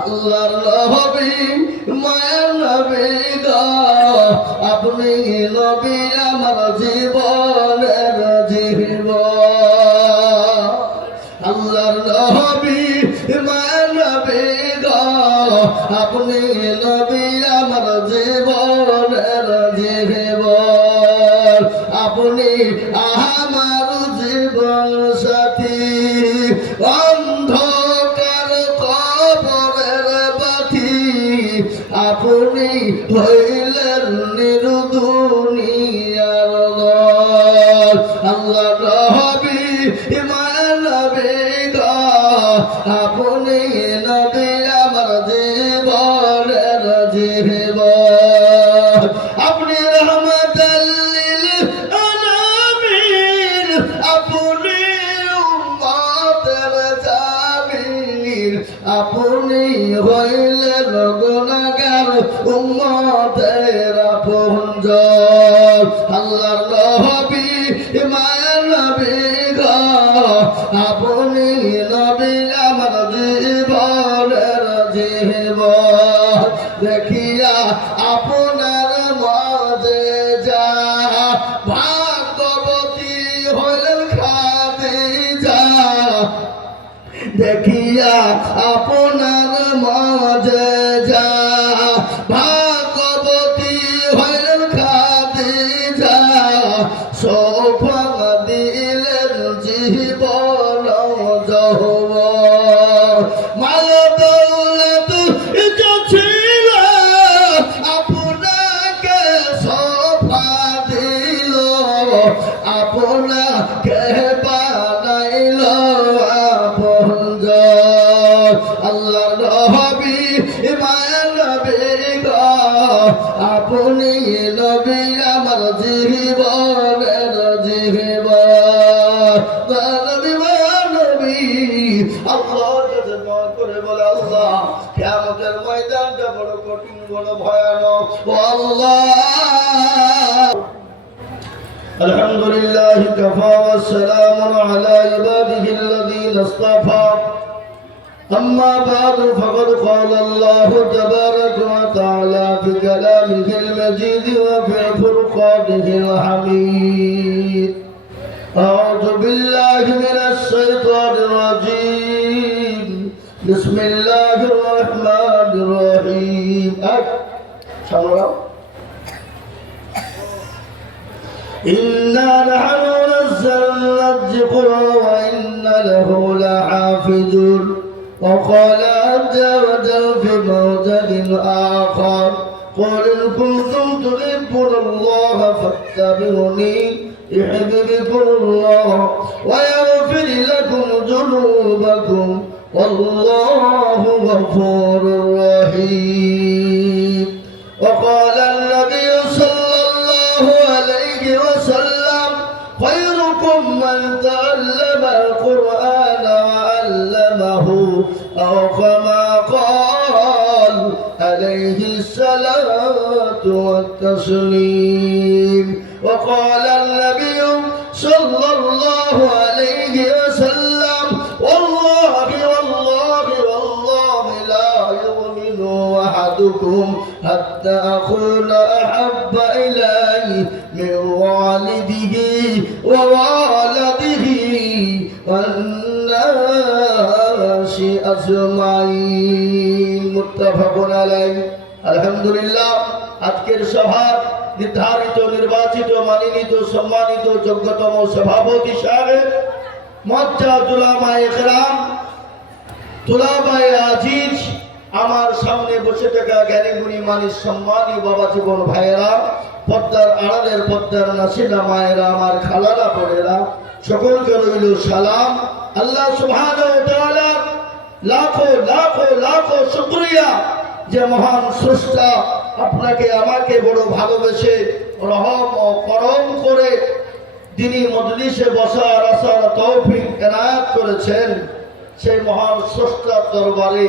আল্লাহর নবী মায়ের নবী গো আপনি নবী আমার জীবনের জীবন আল্লাহর নবী মায়ের নবী গো আপনি নবী আমার জীবনের জীবন আপনি আমার জীবন সাথী অন্ধকার কবরের বাতি আপনি হইলেন নির্দুনিয়ার দল আল্লাহ নবী মায়ের নবী গো আপনি নবী আমার জীবনের জীবন আপনি রহমতুল লিল আলামিন আপনি উম্মতের জামিন আপনি হইলেন গুনাহগার উম্মতের আপনজন আল্লাহর নবী মায়ের নবী গো আপনি নবী আমার জীবনের জীবন দেখিয়া আপনার মাঝে যা ভাগবতী হলেন খাদিজা দেখিয়া আপনার মাঝে যা ভাগবতী হলেন খাদিজা সৌভাগ্য দিলেন জীবন যৌবন মাল দৌলত ছিল আপনাকে সৌভা দিল আপনাকে বানাইল আপনজন আল্লাহ নবী মায়ের নবী গো আপনি নবী আমার জীবনের জীবন নবী মায়ের নবী আল্লাহর কাছে দোয়া করে বলে আল্লাহ কিয়ামতের ময়দানটা বড় কঠিন বড় ভয়ানক ও আল্লাহ আলহামদুলিল্লাহ কাফা ওয়া সালামুন আলা ইবাদিহিল্লাযীনা ইসতাফা أما بعد فقد قال الله تبارك وتعالى في كلامه المجيد وفي فرقانه الحميد أعوذ بالله من الشيطان الرجيم بسم الله الرحمن الرحيم إنا نحن نزلنا الذكر وإنا له لحافظون وقال عز وجل في موضع آخر قل إن كنتم تحبون الله فاتبعوني يحببكم الله ويغفر لكم ذنوبكم والله غفور رحيم وقال النبي صلى الله عليه وسلم خيركم من تعلم القرآن وعلمه أو كما قال عليه الصلاة والتسليم وقال النبي صلى الله عليه وسلم والله والله والله لا يؤمن أحدكم حتى أكون أحب إليه من والده ووالده والناس أجمعين متفق عليه আলহামদুলিল্লাহ আজকের সভা নির্ধারিত নির্বাচিত মানিনীত সম্মানিত যোগ্যতম সভাপতি সাহেব মুআজ্জাজ উলামায়ে কেরাম তুলাবায়ে আজিজ আমার সামনে বসে থাকা জ্ঞানীগুণী মানিস সম্মানী বাবা জীবন ভাইয়েরা পর্দার আড়ালের পর্দার নাসিলা মায়েরা আমার খালারা বোনেরা সকলকে রইল সালাম আল্লাহ সুবহানাহু ওয়া তাআলা লাখো লাখো লাখো শুকরিয়া যে মহান স্রষ্টা আপনাকে আমাকে বড় ভালোবেসে রহম ও করম করে তিনি মজলিসে বসার আসার তৌফিক এনায়েত করেছেন সেই মহান স্রষ্টার দরবারে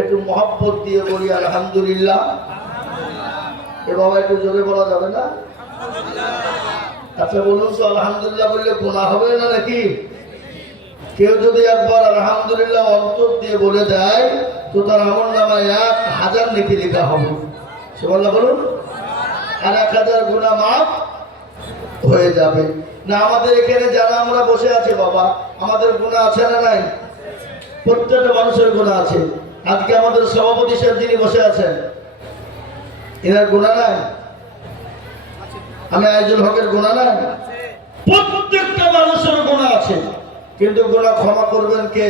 একটু মহব্বত দিয়ে বলি আলহামদুলিল্লাহ। এ বাবা একটু জোরে বলা যাবে না? আচ্ছা বলুন তো আলহামদুলিল্লাহ বললে গুনাহ হবে না নাকি? কেউ যদি একবার আলহামদুলিল্লাহ অন্তর দিয়ে বলে দেয় তো তার আমল নামায় 1000 নেকি লেখা হবে। সুবহানাল্লাহ বলুন। আর 1000 গুনাহ মাফ হয়ে যাবে। না আমাদের এখানে যারা আমরা বসে আছি বাবা, আমাদের গুনাহ আছে না নাই? প্রত্যেকটা মানুষের গুনাহ আছে। আজকে আমাদের সভাপতি সাহেব যিনি বসে আছেন, এনার গুনাহ নাই? আমি আইজুল হকের গুনাহ নাই? প্রত্যেকটা মানুষের গুনাহ আছে, কিন্তু গুনাহ ক্ষমা করবেন কে?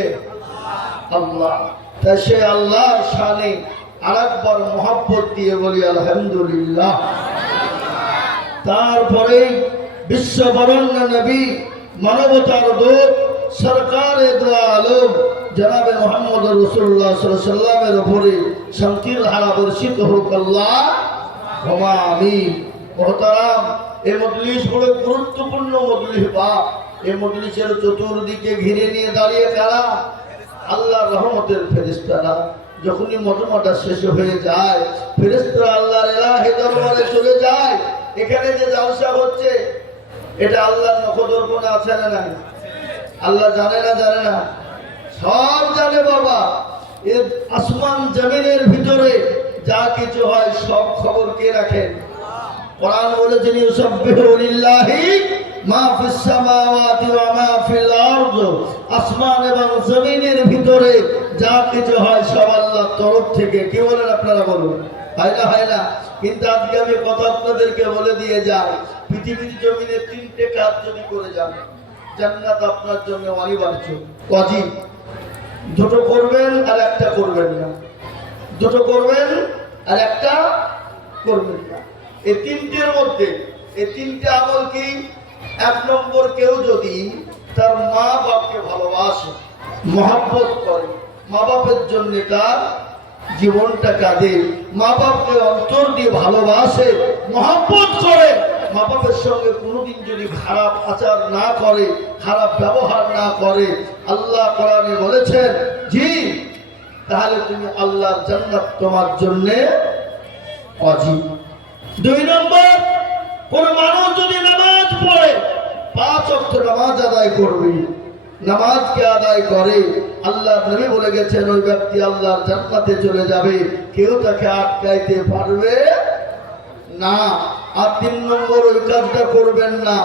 আল্লাহ। তাই সে আল্লাহর শানে আরেকবার মহব্বত দিয়ে বলি আলহামদুলিল্লাহ। তারপরে বিশ্ব বরেণ্য নবী, মানবতার দূত, সরকারে দু আলম জনাবে মুহাম্মদ রাসূলুল্লাহ সাল্লাল্লাহু আলাইহি ওয়াসাল্লামের উপরে শান্তির ধারা বর্ষিত হোক আল্লাহুম্মা আমিন। মুহতারাম, এই মজলিস বড় গুরুত্বপূর্ণ মজলিস। বা এই মজলিসের চতুর্দিকে ঘিরে নিয়ে দাঁড়িয়ে কারা? আল্লাহর রহমতের ফেরেশতারা। যখনই মজমাটা শেষ হয়ে যায়, ফেরেশতারা আল্লাহর ইলাহি দরবারে চলে যায়। এখানে যে জালসা হচ্ছে, এটা আল্লাহর নখদর্পণে আছে না নাই? আল্লাহ জানে না? জানে না? সব জানে বাবা। এই আসমান জমিনের ভিতরে যা কিছু হয় সব খবর কে রাখেন? কোরআন বলেছেন ইউসাব্বিহু লিল্লাহি মা ফিস সামাওয়াতি ওয়া মা ফিল আরদ। আসমান এবং জমিনের ভিতরে যা কিছু হয় সব আল্লাহর তরফ থেকে। কি বলেন আপনারা? বলুন। হয় না? হয় না? কিন্তু আজকে আমি কথা আপনাদেরকে বলে দিয়ে যাই, পৃথিবীর জমিনে 3টে কাজ যদি করে যান, জান্নাত আপনার জন্য অনিবার্য, ওয়াজিব। দুটো করবেন আর একটা করবেন না, দুটো করবেন আর একটা করবেন না। এই 3টের মধ্যে এই 3টে আমল কি? 1 নম্বর, কেউ যদি তার মা বাপকে ভালোবাসে, মহব্বত করে, মা বাপের জন্য তার জীবনটা কাঁদে, মা বাপকে অন্তর দিয়ে ভালোবাসে, মহব্বত করে, মা বাপের সঙ্গে কোনোদিন যদি খারাপ আচার না করে, খারাপ ব্যবহার না করে, আল্লাহ কোরআনে বলেছেন জি, তাহলে তুমি আল্লাহর জান্নাত তোমার জন্য ওয়াজিব। 2 নম্বর, কোন মানুষ যদি নামাজ পড়ে, 5 ওয়াক্ত নামাজ আদায় করবে, নামাজকে আদায় করে, আল্লাহ নবী বলে গেছেন ওই ব্যক্তি আল্লাহর জান্নাতে চলে যাবে, কেউ তাকে আটকাইতে পারবে না। আর 3 নম্বর, ওই কাজটা করবেন না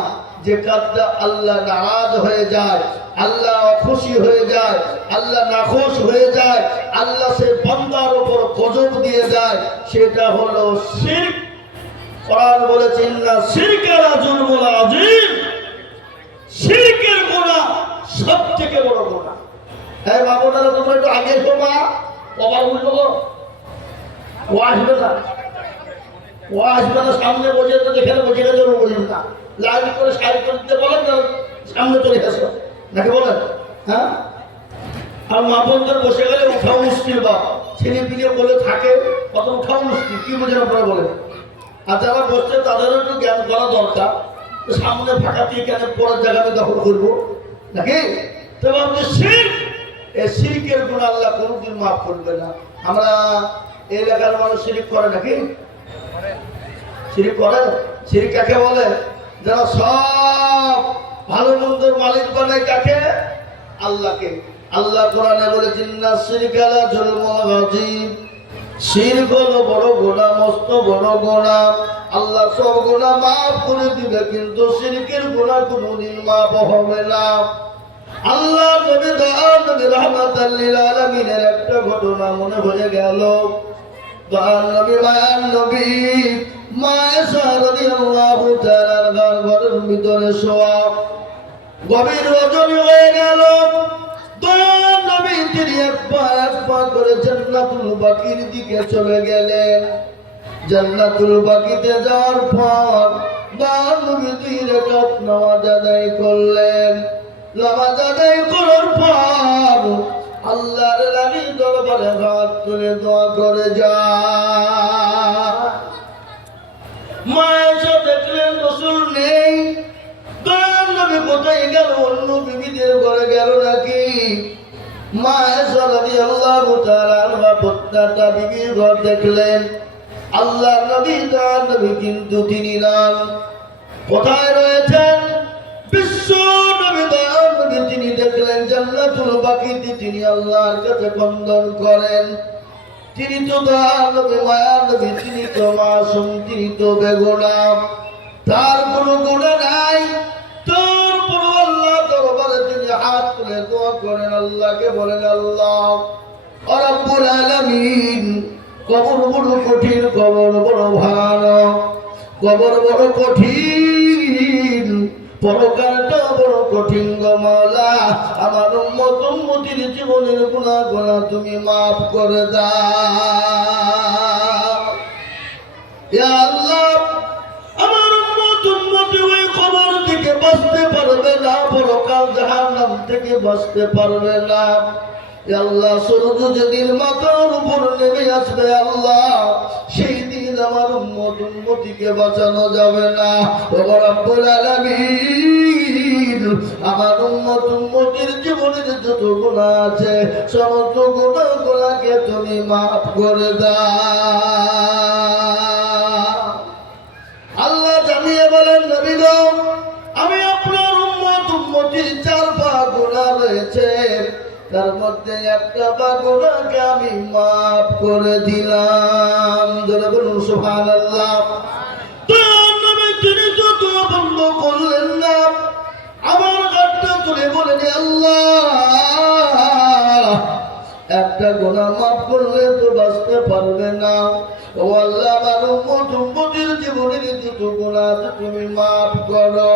যে কাজটা আল্লাহ নারাজ হয়ে যায়, আল্লাহ খুশি হয়ে যায়, আল্লাহ নাখুশ হয়ে যায়, আল্লাহ সে বান্দার উপর গজব দিয়ে যায়, সেটা হলো শিরক। কোরআন বলেছে ইন্না শিরকা লাযুলমুন আযীম। শিরকের গুনাহ সবথেকে বড় গুনাহ। এই বাবারা, তোমরা একটু আগে শোনা, বাবা উল্টো করো, ও আসবে না, ও আসবে না, সামনে বসে তো যেখানে বসে গেছে ও বসে না, লাইন করে সাইড করে দিতে বলেন না, সামনে চলে আসো নাকি বলেন? হ্যাঁ, আর মা বোনদের বসে গেলে উঠাও মুশকিল, বা ছেলে পিলে বলে থাকে কত উঠাও মুশকিল। কি বোঝেন আপনারা বলেন? আর যারা বসছে তাদেরও একটু জ্ঞান করা দরকার, সামনে ফাঁকা দিয়ে কেন পরের জায়গা আমি দখল করবো নাকি? তবে আপনি শিরক, এই শিরকের গুনাহ আল্লাহ কোনোদিন মাফ করবে না। আমরা এই এলাকার মানুষ শিরক করে নাকি? শিরক করে? শিরক কাকে বলে? যারা সব ভালো মন্দের মালিক বানায় কাকে? আল্লাহকে। আল্লাহ কোরআনে বলেছেন ইন্না শিরকা লাযুলমুন আযীম। শিরক হলো বড় গুনাহ, মস্ত বড় গুনাহ। আল্লাহ সব গুনাহ মাফ করে দিবে, কিন্তু শিরকের গুনাহ কোনোদিন মাফ হবে না। আল্লাহ নবী নবী রাহমাতাল লিল আলামিনের একটা ঘটনা মনে হয়ে গেল। দয়ার নবী, মায়ার নবী মা আয়েশা রাদিয়াল্লাহু তাআলা ঘরের ভিতরে শোয়া, গভীর রজনী হয়ে গেল। দয়ার নবী তিনি এক পা করে জান্নাতুল বাকির দিকে চলে গেলেন। জান্নাতুল বাকিতে যাওয়ার পর দয়ার নবী 2 রাকাত নামাজ আদায় করলেন। নামাজ আদায় করার পর আল্লাহর নবী দরবারে হাত তুলে দোয়া করে যায়। মা এসে দেখলেন রাসূল নেই। দয়ার নবী কোথায় গেল? অন্য বিবিদের ঘরে গেল নাকি? মা এসে রাদিয়াল্লাহু তাআলা আনহা প্রত্যেকটা বিবির ঘর দেখলেন। আল্লাহর নবী দয়ার নবী কিন্তু তিনি নন। কোথায় রয়েছেন? বিশ্ব নবী দয়ার নবী তিনি দেখলেন জান্নাতুল বাকিতে তিনি আল্লাহর কাছে ক্রন্দন করেন। তিনি তো দয়ার নবী, মায়ার নবী, তিনি তো মাসুম, তিনি তো বেগুনাহ, তার কোনো গুনাহ নাই। তারপর আল্লাহ দরবারে তিনি হাত তুলে দোয়া করেন, আল্লাহকে বলেন, আল্লাহ রব্বুল আলামিন, কবর বড় কঠিন, কবর বড় ভয়ানক, কবর বড় কঠিন, পরকালটা বড় কঠিন গো মাওলা। আমার উম্মতির জীবনের গুনাহ তুমি মাফ করে দাও ইয়া আল্লাহ। আমার উম্মতি ওই কবর থেকে বাঁচতে পারবে না, পরকাল জাহান্নাম থেকে বাঁচতে পারবে না। আল্লাহ সূর্য যেদিন মাথার উপর নেমে আসবে আল্লাহ, সেই দিন আমার উম্মতিকে বাঁচানো যাবে না। ও রব্বুল আলামিন, আমার উম্মতির জীবনের যত গুনাহ আছে সমস্ত গুনাহগুলোকে তুমি মাফ করে দাও। আল্লাহ জানিয়ে বলেন, নবী গো, আমি আপনার উম্মতির 4 গুনাহ রয়েছে, তার মধ্যে একটা গুনাহকে আমি মাফ করে দিলাম। জোরে বলুন সুবহানাল্লাহ। তার নবী তিনি তো দোয়া বন্ধ করলেন না, আমার গাটটা তুলে বলেন, আল্লাহ একটা গুনাহ মাফ করলে তো বাঁচতে পারবে না। ও আল্লাহ, আমার উম্মতির জীবনের যত গুনাহ আছে তুমি মাফ করো।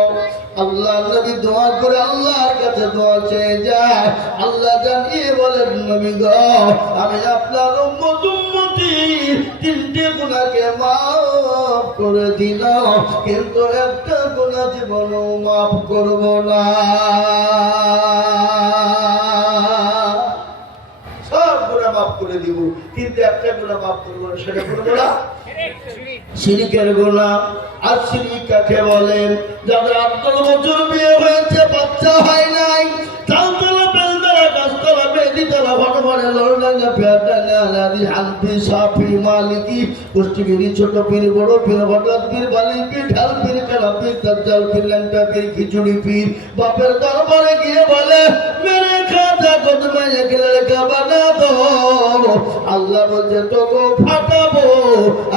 আল্লাহ নবী দোয়া করে আল্লাহর কাছে দোয়া চেয়ে যায়। আল্লাহ জানিয়ে বলেন, নবী গো, আমি আপনার উম্মতি 3টে গুনাহকে মাফ করে দিলাম, কিন্তু একটা গুনাহ জীবনেও মাফ করব না। সব গুনাহ মাফ করে দিব, কিন্তু একটা গুনাহ মাফ করব না। সেটা করব না, শিরকের গুনাহ। আর শিরক কাকে বলেন? যাদের 18 বছর বিয়ে হয়েছে, বাচ্চা হয় নাই, চালতলা বেলতলা গাছতলা মেদিতলা ভটভটে লড়ডাঙ্গা পেয়ারডাঙ্গা আলাদি হানফি সাফি মালিকি কুষ্টিগিরি ছোট পীর বড় পীর হঠাৎ পীর বালি পীর ঢাল পীর কালা পীর দাজ্জাল পীর ল্যাংটা পীর খিচুড়ি পীর বাপের দরবারে গিয়ে বলে, মেরে খাজা কদমে একলে কাবানা দো। আল্লাহ বলছে, তোকে ফাটাবো,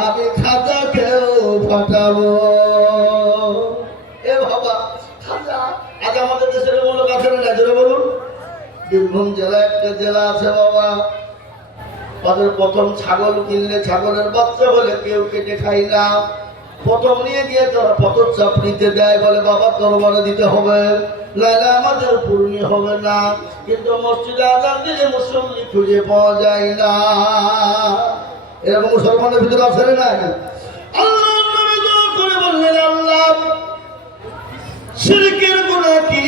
আমি খাজাকেও ফাটাবো। এ বাবা, খাজা আজ আমাদের দেশের কোনো কাছে না, জোরে বলুন। বীরভূম জেলা একটা জেলা আছে বাবা, তাদের প্রথম ছাগল কিনলে ছাগলের বাচ্চা বলে কেউ কেটে খাই না। প্রথম নিয়ে গিয়ে তারা পথর চাপড়িতে দেয়, বলে বাবা দরবারে দিতে হবে, নাহলে আমাদের পূর্ণি হবে না। কিন্তু মসজিদে আজান দিলে মুসল্লি খুঁজে পাওয়া যায় না। এরকম মুসলমানের ভিতরে আছে না? আল্লাহ নবী দোয়া করে বললেন, আল্লাহ শিরকের গুনাহ কি?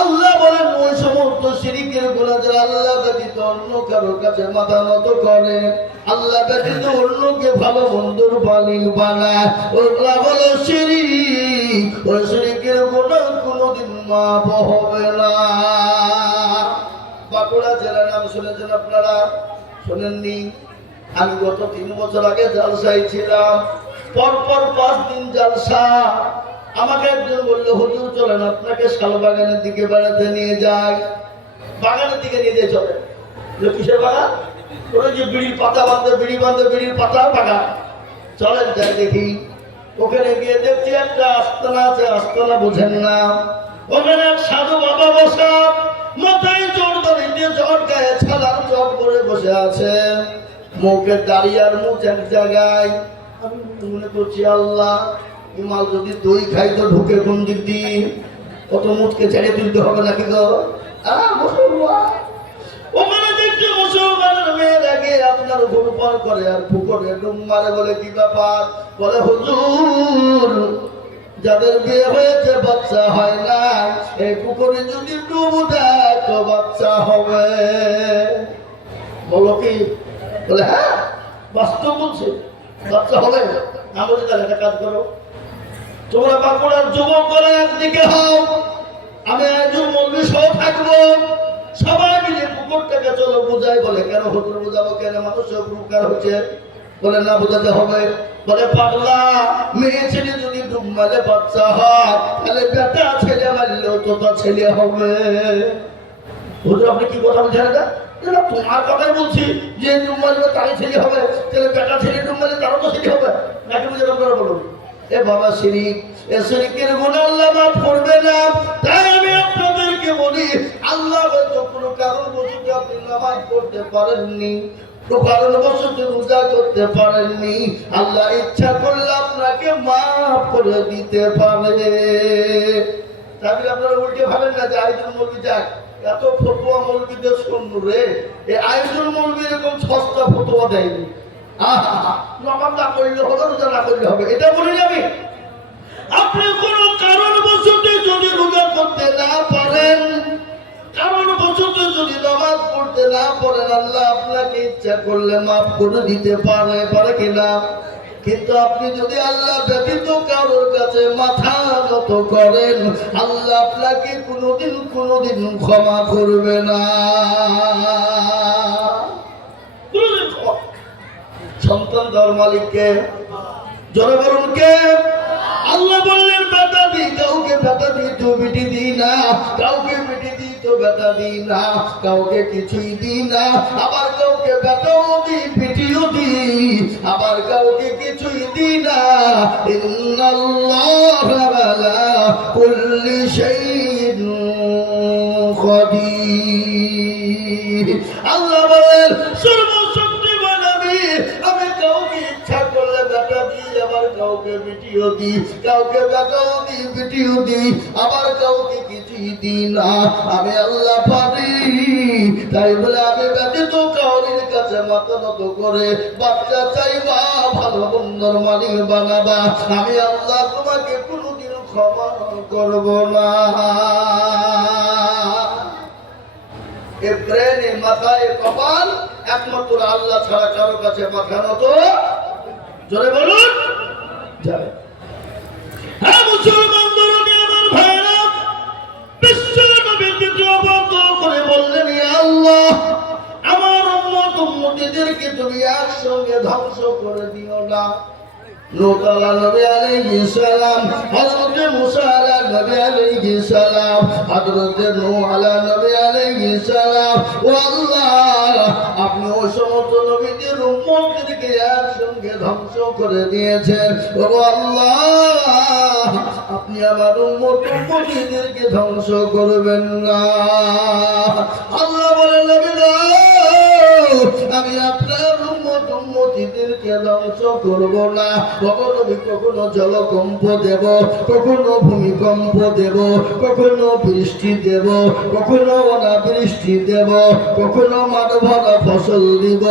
আল্লাহ বলেন, ওই সমস্ত শিরকের গুনাহ যারা আল্লাহ ব্যতীত অন্য কারো কাছে মাথা নত করে, আল্লাহ ব্যতীত অন্যকে ভালো বন্ধুর মালিক বানায়, ওগুলা হলো শিরক। ওই শিরকের গুনাহ কোনোদিন মাফ হবে না। বাঁকুড়া জেলার নাম শুনেছেন আপনারা? শোনেননি? আমি গত 3 বছর আগে জালসায় ছিলাম, পরপর 5 দিন জালসা। আমাকে একজন বললো, হুজুর চলেন আপনাকে শালবাগানের দিকে বেড়াতে নিয়ে যাই। বাগানের দিকে নিয়ে যেয়ে চলে। কিসের বাগান? ওরা যে বিড়ির পাতা বাঁধে, বিড়ি বাঁধে, বিড়ির পাতা বাগান। চলেন যাই দেখি। ওখানে গিয়ে দেখছি একটা আস্তানা আছে, আস্তানা বুঝেন না। ওখানে এক সাধু বাবা বসা, মাথায় জোরদারি দিয়ে জট গায়ে ছালার চট করে বসে আছে, মুখে দাঁড়িয়ে আর মুখ এক জায়গায়। আমি মনে করছি, আল্লাহ মাল যদি দই খাই তো ঢুকে কোন দিক দিয়ে? কত মুখকে ছেড়ে তুলতে হবে নাকি গো? ওখানে দেখছি মুসলমানের মেয়েরাকে আপনার উপর উপর করে আর পুকুরে ডুব মারে। বলে কি ব্যাপার? বলে হুজুর, যাদের বিয়ে হয়েছে বাচ্চা হয় না, এই পুকুরে যদি ডুব দেয় তো বাচ্চা হবে। বলো কি? বলে হ্যাঁ, বাস্তব বলছে, বাচ্চা হবে। আমি বলছি, তাহলে একটা কাজ করো, তোমরা বাঁকুড়ার যুবক করে একদিকে হও, আমি একজন মৌলবি সহ থাকবো, সবাই মিলে পুকুরটাকে চলো বুঝাই। বলে কেন হুজুর বুঝাবো কেন? মানুষের উপকার হচ্ছে। বলে না বোঝাতে হবে। বলে পাগলা, মেয়ে ছেলে যদি ডুব মারলে বাচ্চা হয়, তাহলে বেটা ছেলে মারলেও তো তার ছেলে হবে। হুজুর আপনি কি কথা বলছেন এটা? তোমার কথাই বলছি, যে ডুব মারবে তারই ছেলে হবে, তাহলে বেটা ছেলে ডুব মারলে তারও তো ছেলে হবে নাকি? বুঝে আপনারা বলুন। এ বাবা শিরিক, এ শিরিকের গুনাহ আল্লাহ মাফ করবে না। তাই আমি আপনাদেরকে বলি, আল্লাহ হয়তো কোনো কারণবশত আপনি নামাজ পড়তে পারেননি, কারণবশত রোজা করতে পারেননি, আল্লাহ ইচ্ছা করলে আপনাকে মাফ করে দিতে পারে। তাহলে আপনারা উল্টে ভাবেন না যে আরেকজন মৌলবী যাক, এত ফতোয়া মৌলবীদের শূন্য রে, এই আয়োজন মৌলবী এরকম সস্তা ফতোয়া দেয়নি। নামাজ না করলে হবে, রোজা না করলে হবে, এটা বলে যাবে। আপনি কোন কারণবশত যদি রোজা করতে না পারেন, কারণবশত যদি নামাজ পড়তে না পারেন, আল্লাহ আপনাকে ইচ্ছা করলে মাফ করে দিতে পারে, পারে কিনা? কিন্তু আপনি যদি আল্লাহ ব্যতীত কারোর কাছে মাথা নত করেন, আল্লাহ আপনাকে কোনোদিন ক্ষমা করবে না। সন্তান দেওয়ার মালিককে, জোরে বলুন কে? আল্লাহ বললেন বেটা দি, কাউকে বেটা দি তো বেটি দি না, কাউকে বেটি দি তো বেটা দি না, কাউকে কিছুই দি না, আবার কাউকে বেটাও দি বেটিও দি, আবার কাউকে কিছুই দি না। ইন্নাল্লাহা আলা কুল্লি শাইইন কাদির। আল্লাহ বলেন সর্বশক্তিমান আমি কাউকে ইচ্ছা করলে বেটা দি, আবার কাউকে বেটিও দি, কাউকে বেটাও দি বেটিও দি, আবার কাউকে কিছুই দি না। আমি আল্লাহ পারি, তাই বলে আমি ব্যতীত কাউরির কাছে মাথা নত করে বাচ্চা চাইবা, ভালো বন্ধুর মালিক বানাবা, আমি আল্লাহ তোমাকে কোনোদিন ক্ষমা করব না। এ ব্রেনে, মাথায়, কপাল একমাত্র আল্লাহ ছাড়া কারো কাছে মাথা নত, জোরে বলুন, যাবে। হ্যাঁ মুসলমান তরুণী আমার ভাইরা, বিশ্ব নবী দ্বিতীয় করে বললেন, ইয়া আল্লাহ, আমার উম্মত উম্মতীদেরকে তুমি একসঙ্গে ধ্বংস করে দিও না। লূত নবী আলাইহিস সালাম, হযরত মুসা নবী আলাইহিস সালাম, হযরত নূহ নবী আলাইহিস সালাম, ও আল্লাহ আপনি ওই সমস্ত নবীদের উম্মতদেরকে একসঙ্গে ধ্বংস করে দিয়েছেন। ও আল্লাহ আপনি আমার উম্মত উম্মতীদেরকে ধ্বংস করবেন না। আল্লাহ বলেন, নবী আমি আপনার উম্মত উম্মতীদেরকে ধ্বংস করব না। কখনো জলকম্প দেব, কখনো ভূমিকম্প দেব, কখনো বৃষ্টি দেব, কখনো অনাবৃষ্টি দেব, কখনো মাঠ ভরা ফসল দিব,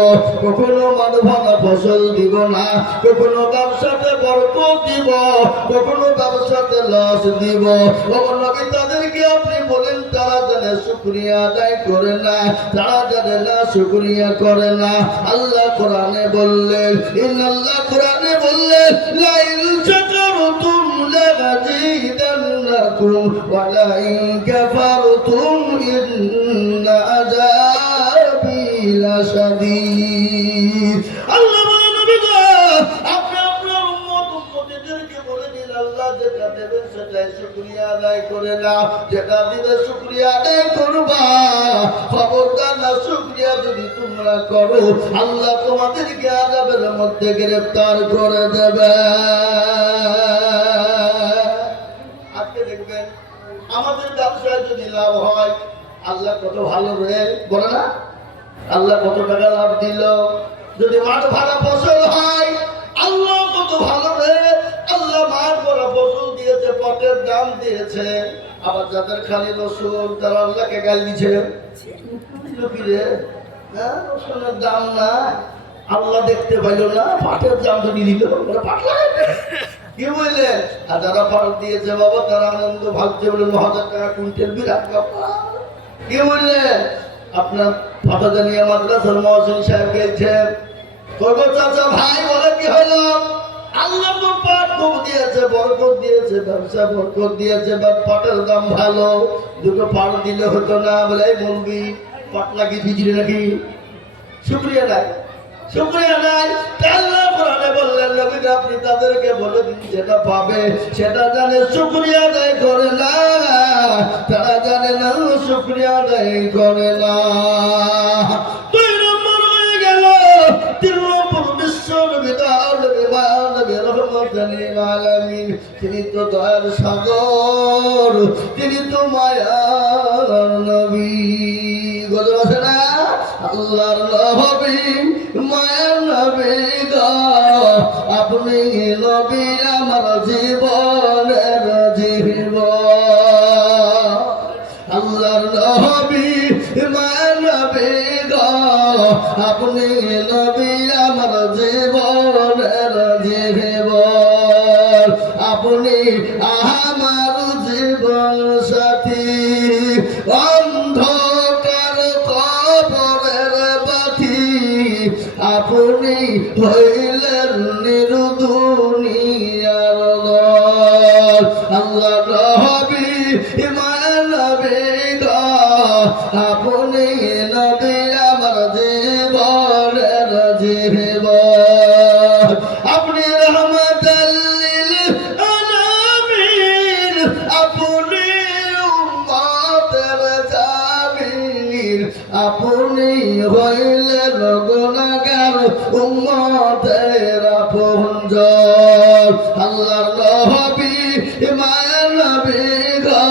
কখনো মাঠ ভরা ফসল দিব না, কখনো ব্যবসাতে বরকত দিব, কখনো ব্যবসাতে লস দিব। নবী তাদেরকে আপনি বলেন, তারা জানে শুকরিয়া আদায় করে না, তারা জানে না শুকরিয়া করে না। আল্লাহ কোরআনে বললেন, ইন্নাল্লাহ কোরআনে বললেন, লা ইন শাকারতুম লাযীদান্নাকুম ওয়া লা ইন কাফারতুম ইন্না আযাবি লাশাদীদ। আল্লাহ বলেন, নবী গো আপনি আপনার উম্মত উম্মতীদেরকে বলে দিন, আল্লাহ যেটা দেবেন সেটাই শুকরিয়া আদায় করে নাও, যেটা দিবে শুকরিয়া আদায় করবা। খবরদার না শুকরিয়া যদি তোমরা করো, আল্লাহ তোমাদেরকে আযাবের মধ্যে গ্রেফতার করে দেবে। আজকে দেখবেন আমাদের ব্যবসায় যদি লাভ হয়, আল্লাহ কত ভালো রে বলে না, আল্লাহ কত টাকা লাভ দিল। যদি মাঠ ভরা ফসল হয়, আল্লাহ কত ভালো রে, আল্লাহ মাঠ ভরা ফসল দিয়েছে, পটের দাম দিয়েছে। আবার যাদের খালি রসুন, তারা আল্লাহকে গাল দিচ্ছে, কি রে রসুনের দাম না, আল্লাহ দেখতে পাইল না, পাটের দাম তো দিল, পাট লাগাবে কি বললেন? আর যারা পাট দিয়েছে বাবা, তারা আনন্দ ভাবছে, বললেন 1000 টাকা কুইন্টাল, বিরাট ব্যাপার। কি বললেন? আপনার ফাতাজানিয়া মাদ্রাসার মহসিন সাহেব গেছেন, করবো চাচা ভাই বলে কি হলো? আল্লাহ তো পাট খুব দিয়েছে, বরকত দিয়েছে, ব্যবসা বরকত দিয়েছে, বা পাটের দাম ভালো, দুটো পাট দিলে হতো না? বলে এই বলবি পাট লাগিয়ে দিয়েছিলে নাকি? শুক্রিয়া নাই, শুকরিয়া নাই। আল্লাহ কোরআনে বললেন নবী আপনি তাদেরকে বলে দিন যেটা পাবে সেটা জানে শুকরিয়া আদায় করে না, তারা জানে না শুকরিয়া আদায় করে না। দুই নম্বর হয়ে গেল, তিন নম্বর বিশ্ব নবী নবী মায়া নবী রহমতুল লিল আলামিন, তিনি তো দয়ার সাগর, তিনি তো মায়ার নবী। গজল আছে না, আল্লাহর নবী মায়ার নবী গো, আপনি নবী আমার জীবনের জীবন। আল্লাহর নবী মায়ার নবী গো, আপনি নবী আমার জীবনের জীবন। আপনি আমার জীবন সাথী, অন্ধকার কবরের বাতি, আপনি হইলেন নির্দুনিয়ার দল। আল্লাহ নবী মায়ার নবী গো, আপনি নবী আমার জীবনের জীবন। আপনি রহমাতাল লিল আলামিন, আপনি উম্মতের জামিন, আপনি হইলেন গুনাহগার উম্মতের আপনজন। আল্লাহর নবী মায়ার নবী গো,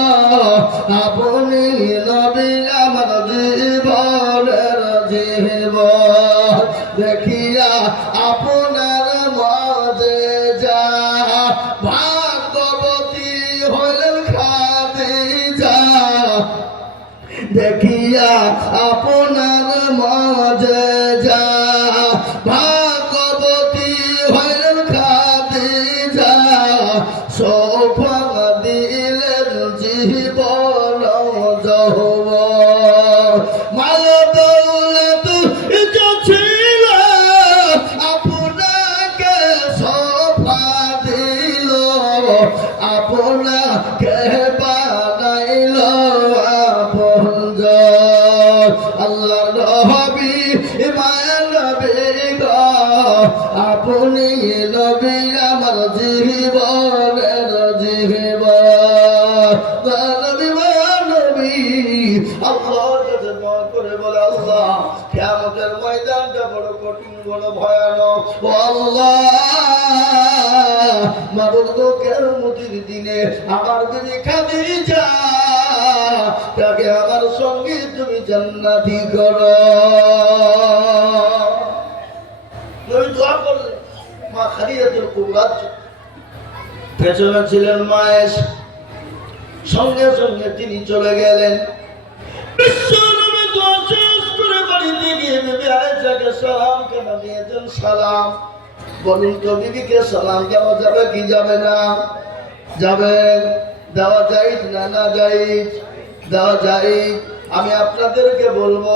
আপনি নবী আমার জীবনের জীবন। দেখিয়া আপনার মুআজিজা, ভাগ্যবতী হলেন খাদিজা। দেখিয়া আপনার মুআজিজা, ভাগ্যবতী হলেন খাদিজা। সৌভাগ্য দিলেন জীবন যৌবন। মাল দৌলত যা ছিল আপনাকে সৌভা দিল, আপনাকে বানাইল আপনজন। আল্লাহর নবী মায়ার নবী গো, আপনি নবী আমার জীবনের জীবন। নবী মায়ার নবী আল্লাহর কাছে দোয়া করে বলে, আল্লাহ কিয়ামতের ময়দানটা বড় কঠিন, বড় ভয়ানক। ও আল্লাহ, মাবুদ কিয়ামতের দিনে আমার বিবি খাদিজা তাকে আমার সঙ্গে তুমি জান্নাতি করো। নবী দোয়া করলেন। মা খাদিজাতুল কুবরা পেছনে ছিলেন মায়ের, সঙ্গে সঙ্গে তিনি চলে গেলেন। বিশ্বনবী দোয়া শেষ করে বাড়িতে গিয়ে বিবি আয়েশাকে সালাম কেন দিয়েছেন? সালাম। বলুন তো বিবিকে সালাম দেওয়া যাবে কি যাবে না? যাবে। দেওয়া জায়েজ না না জায়েজ? দেওয়া জায়েজ। আমি আপনাদেরকে বলবো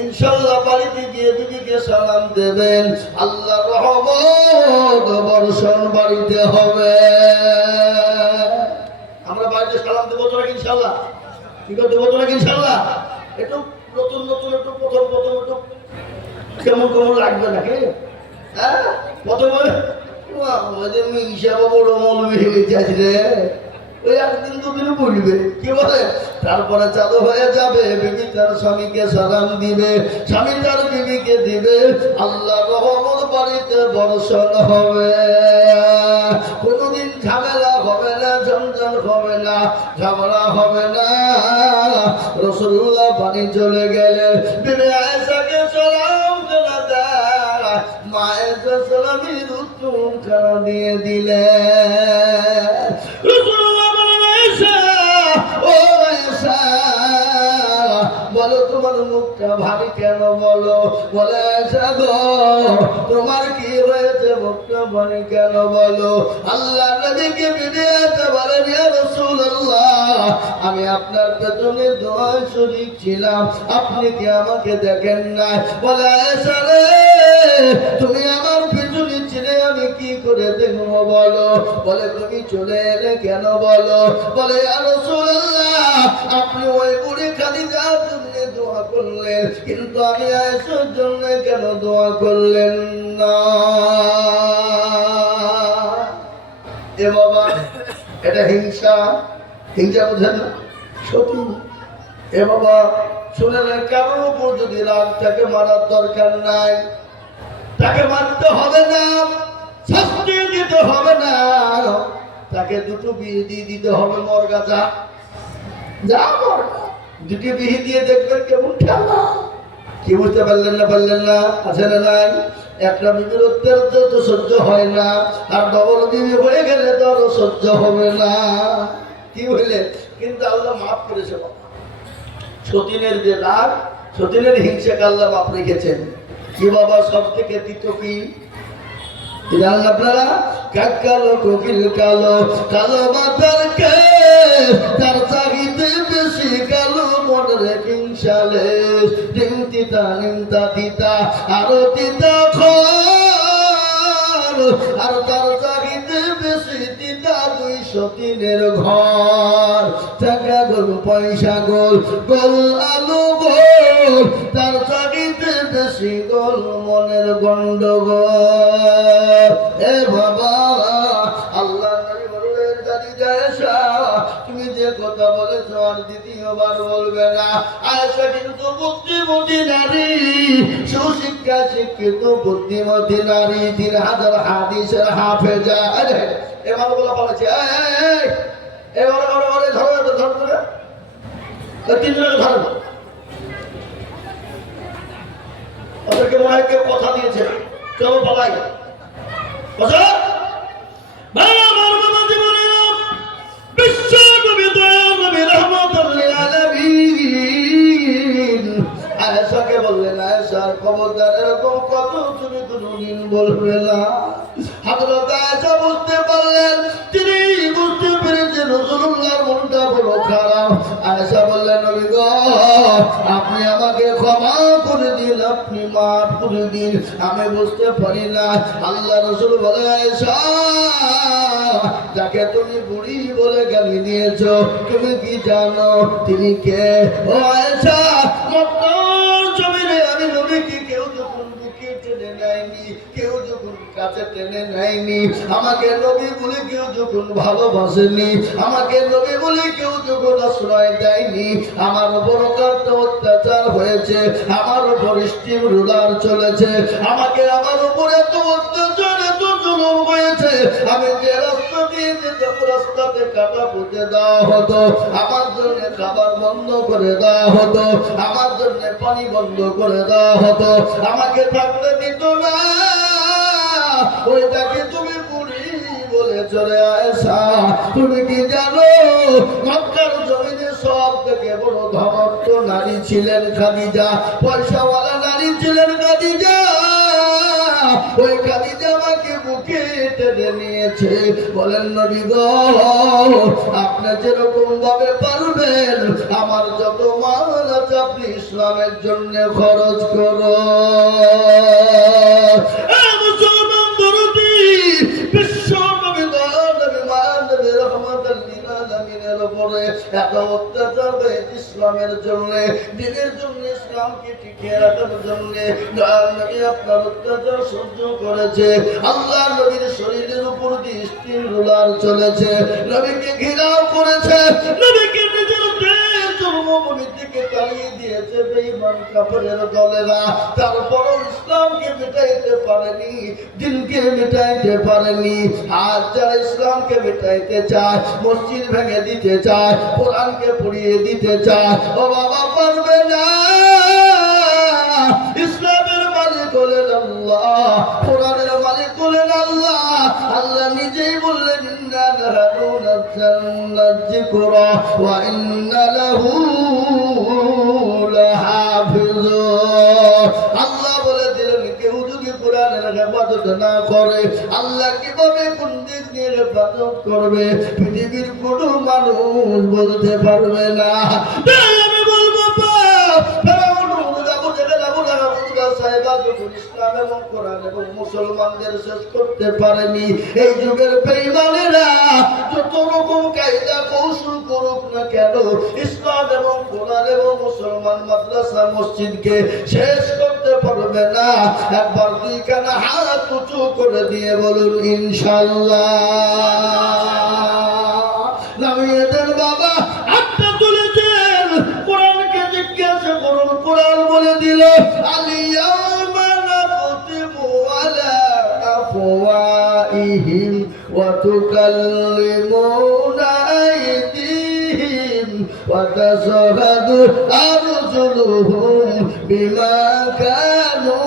ইনশাআল্লাহ বাড়িতে গিয়ে বিবিকে সালাম দেবেন, আল্লাহর রহমত বর্ষণ বাড়িতে হবে। আমরা বাড়িতে সালাম দেবো তো নাকি ইনশাআল্লাহ? কি করে দেবো তো নাকি ইনশাআল্লাহ? একটু নতুন নতুন একটু প্রথম প্রথম একটু কেমন কেমন লাগবে নাকি? হ্যাঁ, প্রথমে হিসাব বড় মৌলবি হয়ে গেছে রে, ওই একদিন দুদিন বলবে, কি বলে? তারপরে চালু হয়ে যাবে। বিবি তার স্বামীকে সালাম দিবে, স্বামী তার বিবিকে দিবে, আল্লাহ রহমত বাড়িতে বর্ষণ হবে। কোনদিন ঝামেলা হবে না, ঝঞ্ঝাল হবে না, ঝগড়া হবে না। রাসূলুল্লাহ বাড়ি চলে গেলেন, বিবি আয়েশাকে সালাম করে দেয়, মায়ের সালামের উত্তর খানা দিয়ে দিলেন। বলো তোমার মুখটা ভারী কেন? বলো। বলে গো তোমার কি হয়েছে, মুখটা ভারী কেন? বলো। আল্লাহ নবীকে বিবি আয়েশা বলেন, ইয়া রাসূলুল্লাহ, আমি আপনার পেছনে দোয়ায় শরীক ছিলাম, আপনি কি আমাকে দেখেন না? বলে আয়েশা রে, তুমি আমার পিছনে ছিলে, আমি কি করে দেখবো বলো? বলে তুমি চলে এলে কেন? বলো। বলে ইয়া রাসূলুল্লাহ, আপনি ওই বুড়ি খাদিজা জন্য দোয়া করলেন, কিন্তু আমি আয়েশার জন্য কেন দোয়া করলেন না? এ বাবা, এটা হিংসা। হিংসা বুঝেন না? সত্যি। এ বাবা শুনে নেন, কারোর উপর যদি রাগ থাকে মারার দরকার নাই, তাকে মারতে হবে না, শাস্তি দিতে হবে না, তাকে দুটো বিয়ে দিয়ে দিতে হবে। মরগা যা যা মরগা, দুটি বিয়ে দিয়ে দেখবেন কেমন খেলা। কি বুঝতে পারলেন না? পারলেন না? আছে না নাই? একটা বিবির অত্যাচার তো সহ্য হয় না, আর ডবল বিবি হয়ে গেলে তো আরো সহ্য হবে না। কি বললেন? কিন্তু আল্লাহ মাফ করেছে বাবা। সতীনের যে রাগ, সতীনের হিংসাকে আল্লাহ মাফ রেখেছেন। কি বাবা সব থেকে দ্বিতীয় কি জানেন আপনারা? কাক কালো কোকিল কালো, কালো মাথার কে, তার চাহিদে বেশি কালো মনের হিংসালে, ডিম তিতা নিমতা তিতা আরো তিতা খর, আর তার চাহিদে বেশি তিতা 203 ঘর। টাকা গোল পয়সা গোল, গোল আলু গোল, তার চাহিদে বেশি গোল মনের গন্ডগোল। এ বাবা, আল্লাহ নবী বললেন, খাদিজা আয়েশা তুমি যে কথা বলেছো আর দ্বিতীয়বার বলবে না। আয়েশা কিন্তু বুদ্ধিমতী নারী, সুশিক্ষা শিক্ষিত বুদ্ধিমতী নারী, 3000 হাদিসের হাফেজা। আরে এবার বলা বলেছে, এবার ধরো ধরো করে 3 জনকে ধরো। ওদেরকে মনে হয় কেউ কথা দিয়েছে, কেউ পালাই কথা। বিশ্ব নবী দয়াল নবী রাহমাতুল লিল আলামিন আয়েশাকে বললেন, আয়েশা খবরদার এরকম কত তুমি কোনদিন বলবে না। হযরত আয়েশা বুঝতে পারলেন, তিনি বুঝতে পেরেছেন রাসূলুল্লাহর মনটা বড় খারাপ। আয়েশা বললেন, নবী গো আপনি আমাকে ক্ষমা করে দিন, আপনি মাফ করে দিন, আমি বুঝতে পারি না। আল্লাহ রাসূল বলে, আয়েশা যাকে তুমি বুড়ি বলে গালি দিয়েছো, তুমি কি জানো তিনি কে? ও আয়েশা, মক্কার জমিনে আমি নবীকে কেউ যখন বুকে টেনে নেয়নি, কেউ যখন কাছে টেনে নেয়নি, আমাকে নবী বলে কেউ যখন ভালোবাসেনি, আমাকে নবী বলে কেউ যখন আশ্রয় দেয়নি, আমার উপর কত অত্যাচার হয়েছে, আমার উপর স্টিম রুলার চলেছে, আমাকে আমার উপর এত অত্যাচার এত জুলুম হয়েছে, আমি যে রাস্তা দিয়ে যেতাম রাস্তাতে কাটা পুঁতে দেওয়া হতো, আমার জন্য খাবার বন্ধ করে দেওয়া হতো, আমার জন্য পানি বন্ধ করে দেওয়া হতো, আমাকে থাকতে দিত না। ওইটাকে তুমি বুড়ি বলে চলে আয়েশা, তুমি কি জানো মক্কার জমিনে সব থেকে বড় ধনত্ব নারী ছিলেন খাদিজা, পয়সাওয়ালা নারী ছিলেন খাদিজা। ওই খাদিজা আমাকে বুকে টেনে নিয়েছে। বলেন নবী গো আপনি যেরকম ভাবে পারবেন আমার যত মাল আছে আপনি ইসলামের জন্য খরচ করো। মুসলমান দরদি বিশ্ব নবী নবী নবী রহমাতুল লিল আলামিনের উপরে এত অত্যাচার হয়েছে ইসলামের জন্য, দ্বীনের জন্য, ইসলামকে টিকিয়ে রাখার জন্য নবী আপনার অত্যাচার সহ্য করেছে। আল্লাহ নবীর শরীরের উপর দিয়ে স্টিল রুলার চলেছে, নবীকে ঘেরাও করেছে, নবীকে নিজের জন্মভূমির দিকে তাড়িয়ে দিয়েছে বেঈমান কাফেরের দলেরা। তারপরও ইসলামকে মিটাইতে পারেনি, দিনকে মিটাইতে পারেনি। আজ যারা ইসলামকে মিটাইতে চায়, মসজিদ ভেঙে দিতে চায়, কোরআনকে পুড়িয়ে দিতে চায়, ও বাবা পারবে না। ইসলামের মালিক হলেন আল্লাহ, কোরআনের মালিক হলেন আল্লাহ। আল্লাহ নিজেই বললেন, ইন্না নাহনু নাযালনা যিকরা ওয়া ইন্না লাহু লাহাফিজুন। আল্লাহ বলে দিলেন, কেউ যদি কোরআনের ইবাদত না করে আল্লাহ কিভাবে কোন দিক দিয়ে ইবাদত করবে পৃথিবীর কোনো মানুষ বলতে পারবে না। তাই আমি বলবো যখন ইসলাম এবং কোরআন এবং মুসলমানদের শেষ করতে পারেনি, এই যুগের বেঈমানেরা যত রকম কায়দা কৌশল করুক না কেন, ইসলাম এবং কোরআন এবং মুসলমান মাদ্রাসা মসজিদকে শেষ করতে পারবে না। একবার দুই কানা হাত উঁচু করে দিয়ে বলুন ইনশাআল্লাহ। নামিয়েদের বাবা হাতটা তুলেছেন, কোরআনকে জিজ্ঞাসা করুন, কোরআন বলে দিল আলিয়াউমা নাখতিমু আলা আফওয়াহিহিম ওয়া তুকাল্লিমুনা আইদিহিম ওয়া তাশহাদু আরজুলুহুম বিমা কানু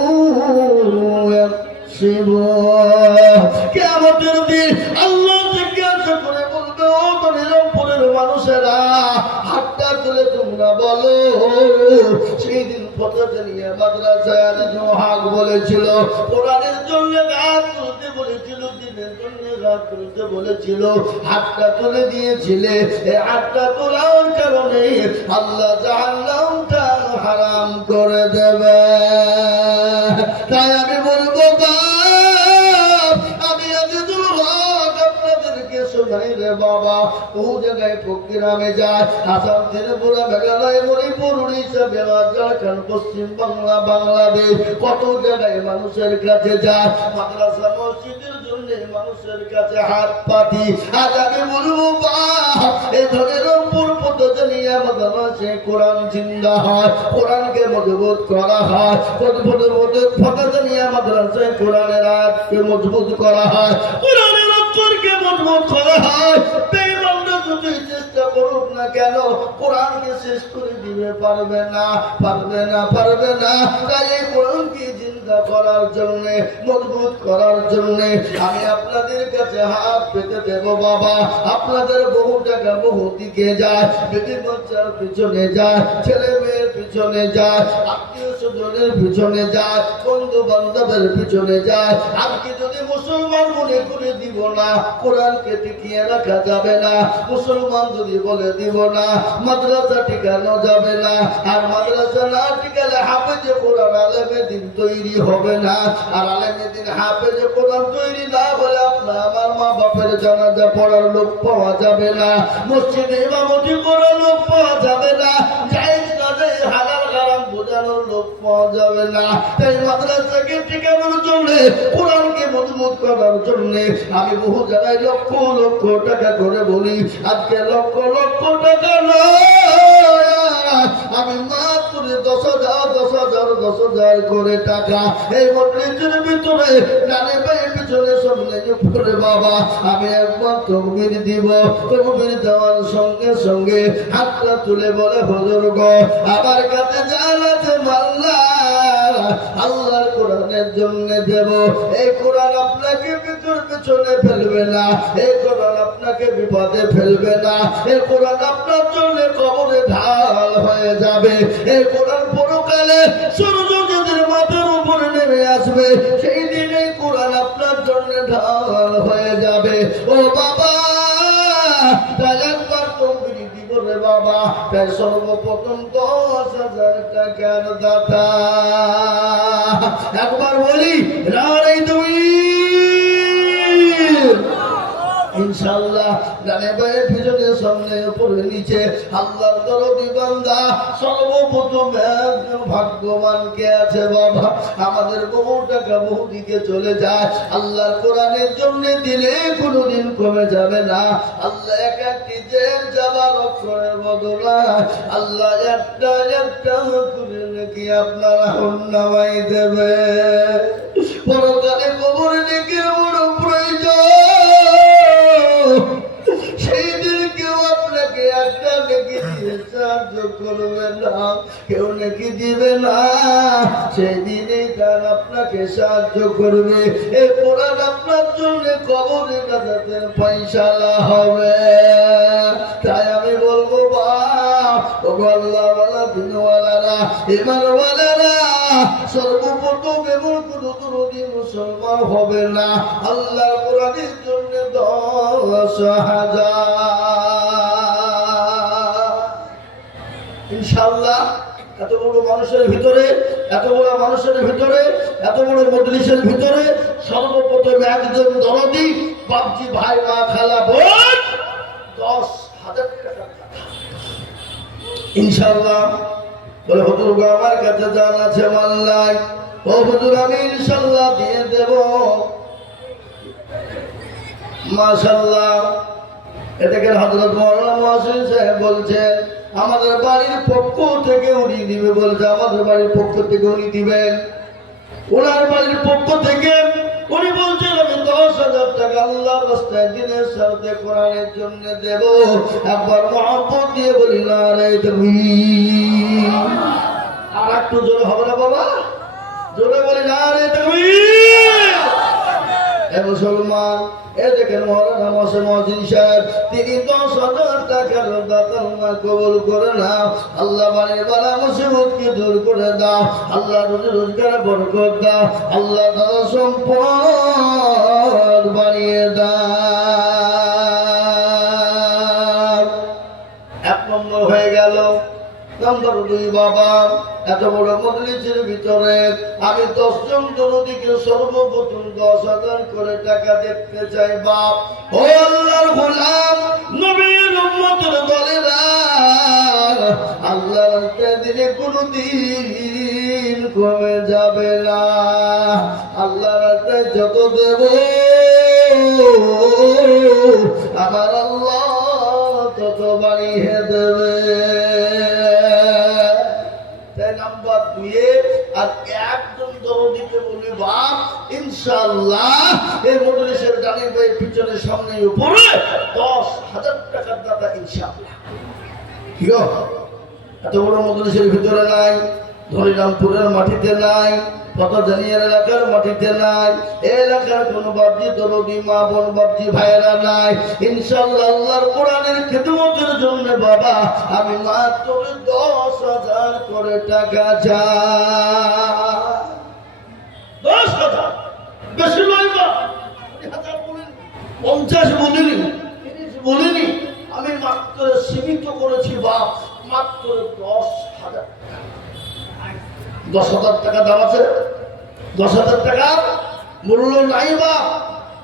ইয়াকসিবুন। কিয়ামতের দিন আল্লাহ জিজ্ঞাসা করে বলবে, ও নিজামপুরের মানুষেরা হাতটা তুলে তোমরা বলো, সেই দিন ফতোয়ানিয়া মাদ্রাসায় হক বলেছিল, কোরআনের জন্য হাত তুলতে বলেছিল, দিনের জন্য হাত তুলতে বলেছিল, হাতটা তুলে দিয়েছিলে। এই হাতটা তোলার কারণে আল্লাহ জাহান্নামটা হারাম করে দেবে। তাই আমি বলবো আমি আজিজুল হক আপনাদেরকে শোনাই রে বাবা, বহু জায়গায় ফকিরামে যায়, আসাম ত্রিপুরা মেঘালয় মণিপুর উড়িষ্যা বিহার ঝাড়খণ্ড পশ্চিম বাংলা বাংলাদেশ কত জায়গায় মানুষের কাছে যায়, মাদ্রাসা মসজিদের জন্য মানুষের কাছে হাত পাতি। আজ আমি বলবো এই ধরনের পদ্ধতিনিয়া মাদ্রাসায় কোরআন জিন্দা হয়, কোরআনকে মজবুত করা হয়, ফতোয়ানিয়া মাদ্রাসায় কোরআনের আয়াতকে মজবুত করা হয়, কোরআনের অক্ষরকে মজবুত করা হয়। বেঈমানরা যতই চেষ্টা করুক না কেন, কোরআনকে শেষ করে দিতে পারবে না, পারবে না, পারবে না। তাই এই কোরআনকে জিন্দা করার জন্য, মজবুত করার জন্য আমি আপনাদের কাছে হাত পেতে দেব বাবা। আপনাদের বহু টাকা বহু দিকে যায়, বেটি বাচ্চার পিছনে যায়, ছেলে মেয়ের পিছনে যায়, আত্মীয় স্বজনের পিছনে যায়, বন্ধু বান্ধবের পিছনে যায়। আজকে যদি মুসলমান মনে করে দিব না, কোরআনকে টিকিয়ে রাখা যাবে না। মুসলমান যদি বলে দিব না, মাদ্রাসা টিকানো যাবে না। আর মাদ্রাসা না টিকালে হাফেজে কোরআন আলেমে দিন তৈরি হবে না। আর আলেমে দিন হাফেজে কোরআন তৈরি না বলে আপনার আমার মা বাপের জানাজা পড়ার লোক পাওয়া যাবে না, মসজিদে ইমামতি করার লোক পাওয়া যাবে না, জায়েজ না জায়েজ হালাল হারাম বোঝানোর লোক পাওয়া যাবে না। তাই মাদ্রাসাকে টিকানোর জন্য, কোরআনকে মজবুত করার জন্য আমি বহু জায়গায় লক্ষ লক্ষ টাকা করে বলি। আজকে লক্ষ লক্ষ টাকা নয়, আমি মাত্র 10,000 করে টাকা এই মসজিদের ভিতরে ডানে বাঁয়ে পিছনে সামনে উপরে বাবা আমি একবার তকবীর দিব। তকবীর দেওয়ার সঙ্গে সঙ্গে হাতটা তুলে বলে হুজুর গো, আমার কাছে জান আছে মাল্লা, আল্লাহর কোরআনের জন্য দেব। এই কোরআন আপনাকে পিছনে ফেলবে না, এই কোরআন আপনাকে বিপদে ফেলবে না, এই কোরআন আপনার জন্য কবরে ঢাল হয়ে যাবে। এই কোরআন পরকালে সূর্য যদি মাথার উপরে নেমে আসবে, সেই দিনে কোরআন আপনার জন্য ঢাল হয়ে যাবে। ও বাবা, তাই একবার তকবীর দিব রে বাবা। তাই সর্বপ্রথম 10,000 টাকার দাতা একবার বলি নারে তাকবীর। ইনশাআল্লাহ ডানে বাঁয়ে পিছনে সামনে উপরে নিচে আল্লাহর দরদি বান্দা সর্বপ্রথম একজন ভাগ্যবান কে আছে বাবা? আমাদের বহু টাকা বহু দিকে চলে যায়, আল্লাহর কোরআনের জন্য দিলে কোনোদিন কমে যাবে না। আল্লাহ এক একটি জের যাবার অক্ষরের বদলা আল্লাহ একটা একটা করে নাকি আপনারা হন্নামাই দেবে। পরকালে কবরে ডেকে বড় প্রয়োজন, সেই দিন কেউ আপনাকে একটা নেকি দিয়ে সাহায্য করবে না, কেউ নেকি দিবে না। সেই দিনে তার আপনাকে সাহায্য করবে। এই কোরআন আপনার জন্য কবরে কাটাতেন ফয়সালা হবে। তাই আমি বলবো আল্লাহওয়ালা দিনওয়ালারা ইমানওয়ালারা সর্বপ্রথম এমন কোন দরদি মুসলমান হবে না আল্লাহর কোরআনের জন্য 10,000। ইনশাআল্লাহ এত বড় মানুষের ভিতরে এত বড় মানুষের ভিতরে, এত বড় মজলিসের ভিতরে সর্বপ্রথম একজন দরদি বাপজি, ভাই, মা, খালা, বোন 10,000 টাকা ইনশাআল্লাহ বলে হুজুর গো আমার কাছে জান আছে মাল নাই। ও হুজুর আমি ইনশাআল্লাহ দিয়ে দেব। মাশাআল্লাহ। এদিকে হযরত মাওলানা মুয়াজ্জিন সাহেব বলছেন আমাদের বাড়ির পক্ষ থেকে উনি দিবে, বলছে আমাদের বাড়ির পক্ষ থেকে উনি দিবেন। ওনার বাড়ির পক্ষ থেকে উনি বলছেন আমি 10,000 টাকা আল্লাহর রাস্তায় দ্বীনের স্বার্থে কোরআনের জন্য দেব। একবার মহব্বত দিয়ে বলি নারে তাকবীর। আর একটু জোরে হবে না বাবা? জোরে বলি নারে তাকবীর। হে মুসলমান, এ দেখেন মাওলানা মুয়াজ্জিন সাহেব তিনি 10,000 টাকার দাতা কবুল করে নাও। আল্লাহ বাড়ির বালা মুসিবতকে দূর করে দাও, আল্লাহ রুজি রোজগারে বরকত দাও, আল্লাহ দাদা সম্পদ বাড়িয়ে দাও। 1 নম্বর হয়ে গেল। নম্বর 2 বাবা, এত বড় মজলিসের ভিতরে আমি 10 জন দরদিকে সর্বপ্রথম 10,000 করে টাকা দেখতে চাই বাপ। ও আল্লাহর গোলাম, নবীর উম্মতের দলেরা, আল্লাহর রাস্তায় দিলে কোনদিন কমে যাবে না। আল্লাহর রাস্তায় যত দেব আমার আল্লাহ তত বাড়িয়ে দেবে। নাম্বার 2 আর একজন দরদিকে বলি বাপ ইনশাআল্লাহ এই মজলিসের ডানে বায়ে পিছনে সামনে উপরে 10,000 টাকার দাতা ইনশাআল্লাহ। কি গো, এত বড় মজলিসের ভিতরে নাই, ধরিরামপুরের মাটিতে নাই, পতজানিয়ার এলাকার মাটিতে নাই, এই এলাকার কোন বাপজি দরদি মা বোন বাপজি ভাইয়েরা নাই। ইনশাআল্লাহ আল্লাহর কোরআনের খিদমতের জন্য বাবা আমি মাত্র 10,000 করে টাকা চাই। 10,000 বেশি নয় বা 1000 বলিনি, 50 বলিনি, 30 বলিনি, আমি মাত্র সীমিত করেছি বাপ মাত্র 10,000 টাকা। 10,000 টাকা দাম আছে, 10,000 টাকা মূল্য নাই বা।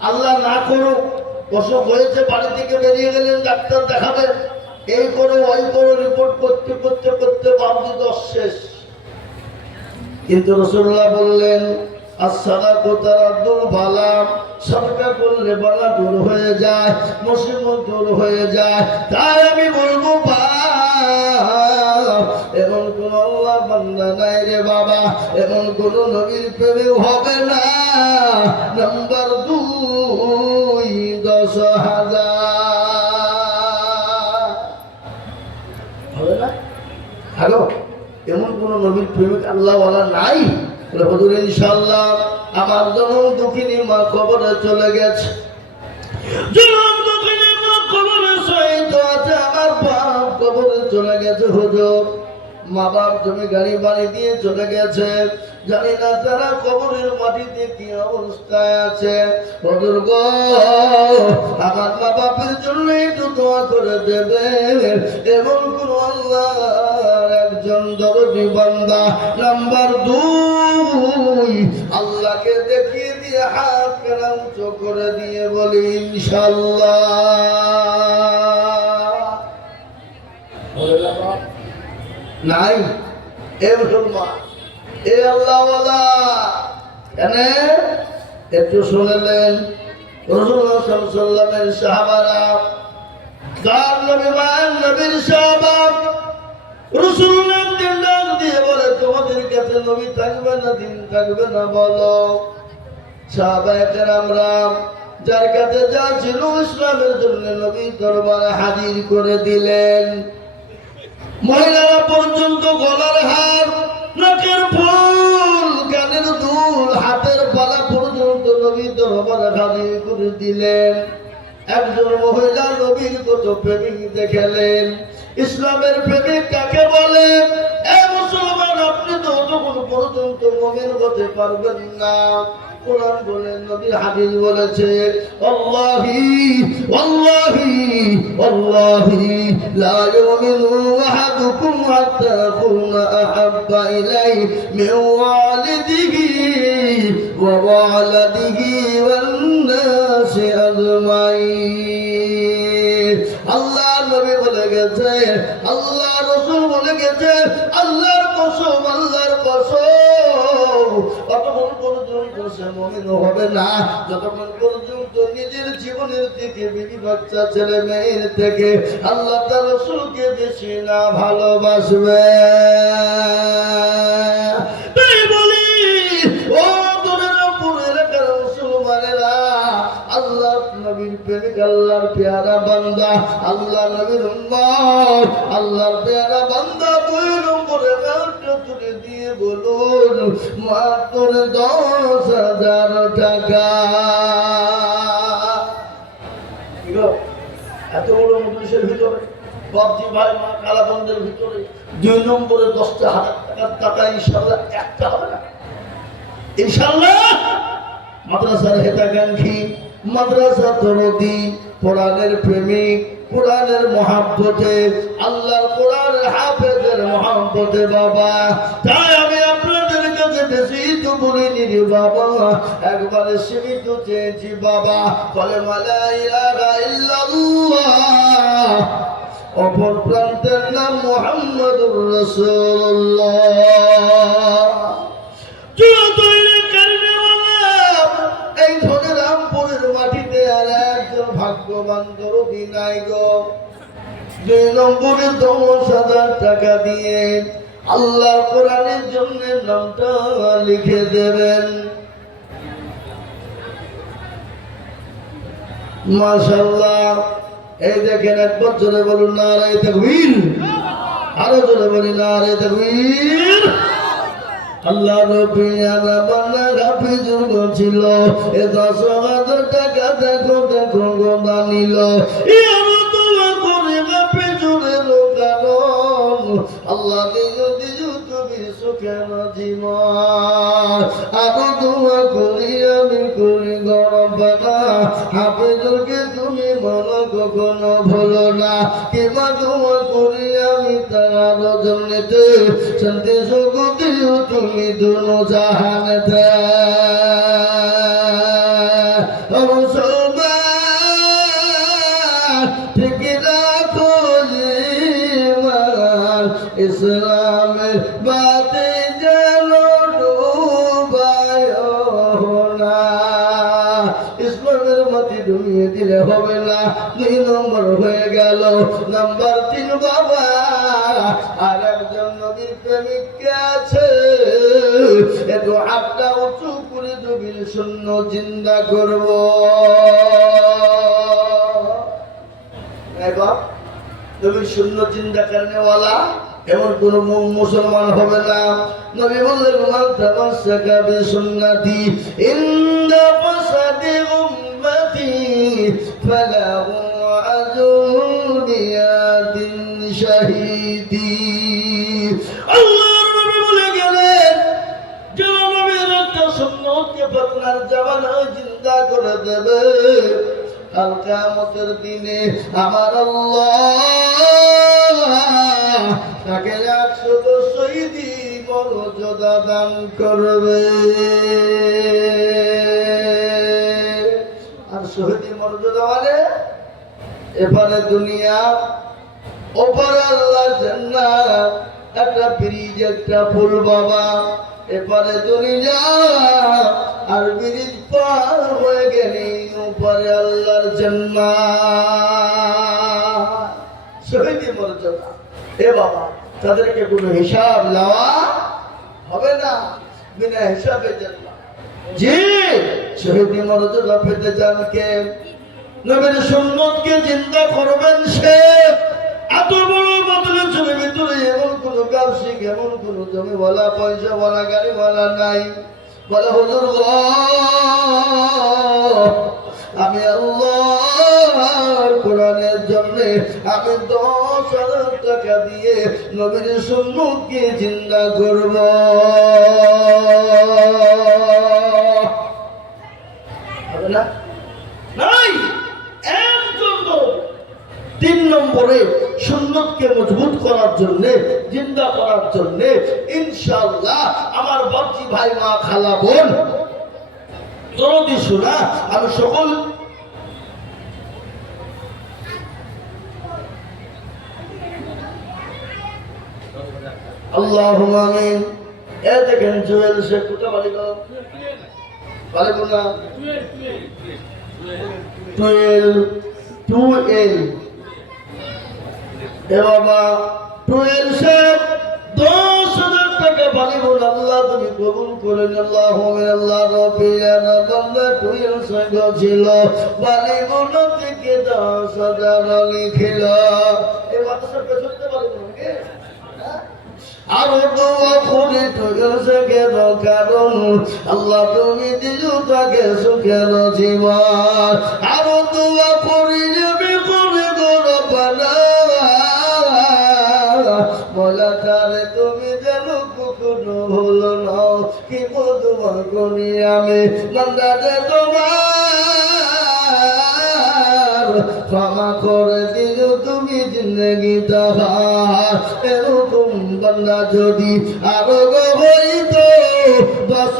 আল্লাহ না করুক অসুখ হয়েছে, বাড়ি থেকে বেরিয়ে গেলেন ডাক্তার দেখাবেন, এই করো ওই করো, রিপোর্ট করতে করতে করতে বাবজি 10 শেষ। কিন্তু রাসূলুল্লাহ বললেন as-sadaqatu taraddul বালা, সদকা করলে বালা দূর হয়ে যায়, মুসিবত দূর হয়ে যায়। তাই আমি বলবো এমন কোন আল্লাহ বান্দা নাই রে বাবা, এমন কোন নবীর প্রেমেও হবে না। নাম্বার 2 10,000 হবে না। হ্যালো, এমন কোন নবীর প্রেমিক আল্লাহওয়ালা নাই? হুজুর ইনশাআল্লাহ আমার জনম দুঃখিনী মা কবরে চলে গেছে, জনম দুঃখিনী মা কবরে শহীদ আছে, আমার বাপ কবরে চলে গেছে। হুজুর মা বাপ জমি গাড়ি বাড়ি দিয়ে চলে গেছে, জানি না তারা কবরের মাটিতে কি অবস্থায় আছে। হুজুর গো আমার মা বাপের জন্য একটু দোয়া করে দেবে। এমন কোন আল্লাহর একজন দরদি বান্দা। নাম্বার 2 আল্লাহকে দেখিয়ে দিয়ে হাত কেরাম উঁচু করে দিয়ে বলি ইনশাআল্লাহ। নাই এ মুসলমান, এ আল্লাহওয়ালা এনে একটু শুনলেন রাসূলুল্লাহ সাল্লাল্লাহু আলাইহি ওয়াসাল্লামের সাহাবারা, যার নবী মান নবীর সাহাবা রাসূলুল্লাহ দিন দিয়ে বলে তোমাদের কাছে নবী থাকবে না দিন থাকবে না বলো। সাহাবায়ে কেরামরা যার কাছে যা ছিল ইসলামের জন্য নবী দরবারে হাজির করে দিলেন। মহিলারা পর্যন্ত গলার হার, নাকের ফুল, কানের দুল, হাতের বালা পর্যন্ত নবী দরবারে হাজির করে দিলেন। একজন মহিলা নবীর কত প্রেমিক দেখালেন। ইসলামের প্রেমিক কাকে বলে? এ মুসলমান, আপনি তো তখন পর্যন্ত মুমিন হতে পারবেন না। কোরআন বলে, নবীর হাদিস বলেছে, আল্লাহি আল্লাহি আল্লাহি লা ইউমিনু আহাদুকুম হাত্তা আকুনা আহাব্বা ইলাইহি মিন ওয়ালিদিহি ওয়া ওয়ালাদিহি ওয়ান নাসি আজমাইন। আল্লাহ নবী বলে গেছে, আল্লাহ রাসূল বলে গেছে, আল্লাহর কসম, আল্লাহর কসম, অতক্ষণ পর্যন্ত সে মুমিন হবে না যতক্ষণ পর্যন্ত নিজের জীবনের থেকে, বিবি বাচ্চা ছেলে মেয়ের থেকে আল্লাহ তার রাসূলকে বেশি না ভালোবাসবে। তাই বলি ও দুনিয়াপুর এলাকার মুসলমানেরা, আল্লাহ নবীর প্রেমিক, আল্লাহর পেয়ারা বান্দা, আল্লাহ নবীর উম্মত, আল্লাহর পেয়ারা বান্দা, 2 নম্বরে হাতটা তুলে দিয়ে বলুন মাত্র 10,000 টাকা। এত বড় মজলিসের ভিতরে, বাবজি ভাই মা কালাবন্দের ভিতরে 2 নম্বরে 10,000 টাকা ইনশাআল্লাহ একটা হবে না ইনশাআল্লাহ। মাদ্রাসার হেতাকাঙ্ক্ষী, মাদ্রাসা দরদি, কোরআনের প্রেমিক, কোরআনের মহাব্বতে, আল্লাহর কোরআনের হাফেজের মহাব্বতে বাবা, তাই আমি আপনাদের কাছে বেশি তো বলিনি রে বাবা, একবারে সীমিত চেয়েছি বাবা, কালেমা লা ইলাহা ইল্লাল্লাহ, অপর প্রান্তের নাম মুহাম্মদুর রাসূলুল্লাহ। এই ধরে রামপুরের মাটিতে আর একজন ভাগ্যবান দরদি নাই গো। 2 নম্বরে 10,000 টাকা দিয়ে আল্লাহ কোরআনের জন্য নামটা লিখে দেবেন। মাশাআল্লাহ। এই দেখেন, এক বছরে বলুন নারে তাকবীর, আরো জোরে বলি নারে তাকবীর। আল্লাহ নবী আনাবানা হাফিজুর ছিল, এ 10,000 টাকা দেখো দেখো গোনা নিল, আল্লাহ তুমি সুখের জীবন, আরো দোয়া করি আমি করি গরবানা, হাফিজুরকে তুমি মনে কখনো ভুলো না, কিংবা দোয়া করি আমি তার জন্যতে শান্তি সুখ দিও তুমি দুনো জাহানেতে। ঠিক রাখো জীবন, ইসলামের বাতে যেন ডুবায় না, ইসলামের মাটি ডুবিয়ে দিলে হবে না। 2 নম্বর হয়ে গেল। নাম্বার 3 বাবা, আর একজন নবীর প্রেমিক কে আছে, একটু হাতটা উঁচু করে নবীর শূন্য চিন্তা করবো। নবীর শূন্য চিন্তা করেনেওয়ালা এমন কোন মুসলমান হবে না। নবী বললেন, মান তামাসসাকা বিসুন্নতি ইনদা ফাসাদি উম্মতি ফালাহু আজরুন বিয়াদিন শাহীদি। আল্লাহর নবী বলে গেলেন, যে নবীর একটা সুন্নতকে ফতনার জামানায় জিন্দা করে দেবে, কাল কিয়ামতের দিনে আমার আল্লাহ তাকে 100 শহীদি মর্যাদা দান করবে। আর শহীদি মর্যাদা মানে এপারে দুনিয়া, ওপারে আল্লাহ জান্নাত, একটা ব্রিজ, একটা ফুল বাবা, এপারে দুনিয়া আর ব্রিজ পার হয়ে গেলে উপরে আল্লাহর জান্নাত। শহীদি মর্যাদা, এ বাবা, তাদেরকে কোনো হিসাব নেওয়া হবে না, বিনা হিসাবে জান্নাত। জি, শহীদি মর্যাদা পেতে চান কে? নবীর সুন্নতকে জিন্দা করবেন সে। এত বড় মজলিসের ভিতরে এমন কোন কাউশিক, এমন কোন জমিওয়ালা, পয়সাওয়ালা, গাড়িওয়ালা নাই। বলে হুজুর গো, আমি আল্লাহর কোরআনের জন্য আমি 10,000 টাকা দিয়ে নবীর সুন্নতকে জিন্দা করব। হবে না? নাই, একজন লোক। 3 নম্বরে সুন্নতকে মজবুত করার জন্য, জিন্দা করার জন্য ইনশাআল্লাহ আমার বাপজি ভাই মা খালা বোন যদি শোনা আমি সকল আল্লাহুম্মা আমিন। এ দেখেন জুয়েল সে কোথা বাড়ি গো? বাড়ি কোনা? 12 এ বাবা 12 সে 10,000 টাকা বাড়ি বল। আল্লাহ তুমি কবুল করেন। আল্লাহুম্মা আল্লাহ রব্বিয়ানা বান্দা 12 সে ছিল বাড়ি বল থেকে 10,000 লিখিল। এই মাদ্রাসার পেছনতে বাড়ি বল কে? আরো দোয়া করে তুলছে কেন? কারণ আল্লাহ তুমি দিলু তাকে সুখের জীবন। আরো দোয়া করি যাবে করে গোরবানা বলা তারে তুমি যেন কখনো ভুলো নাও। কি দোয়া করি আমি বান্দারে তোমার ক্ষমা করে দিল তুমি জিন্দগি তাহার। এরকম বান্দা যদি আরো হইত 10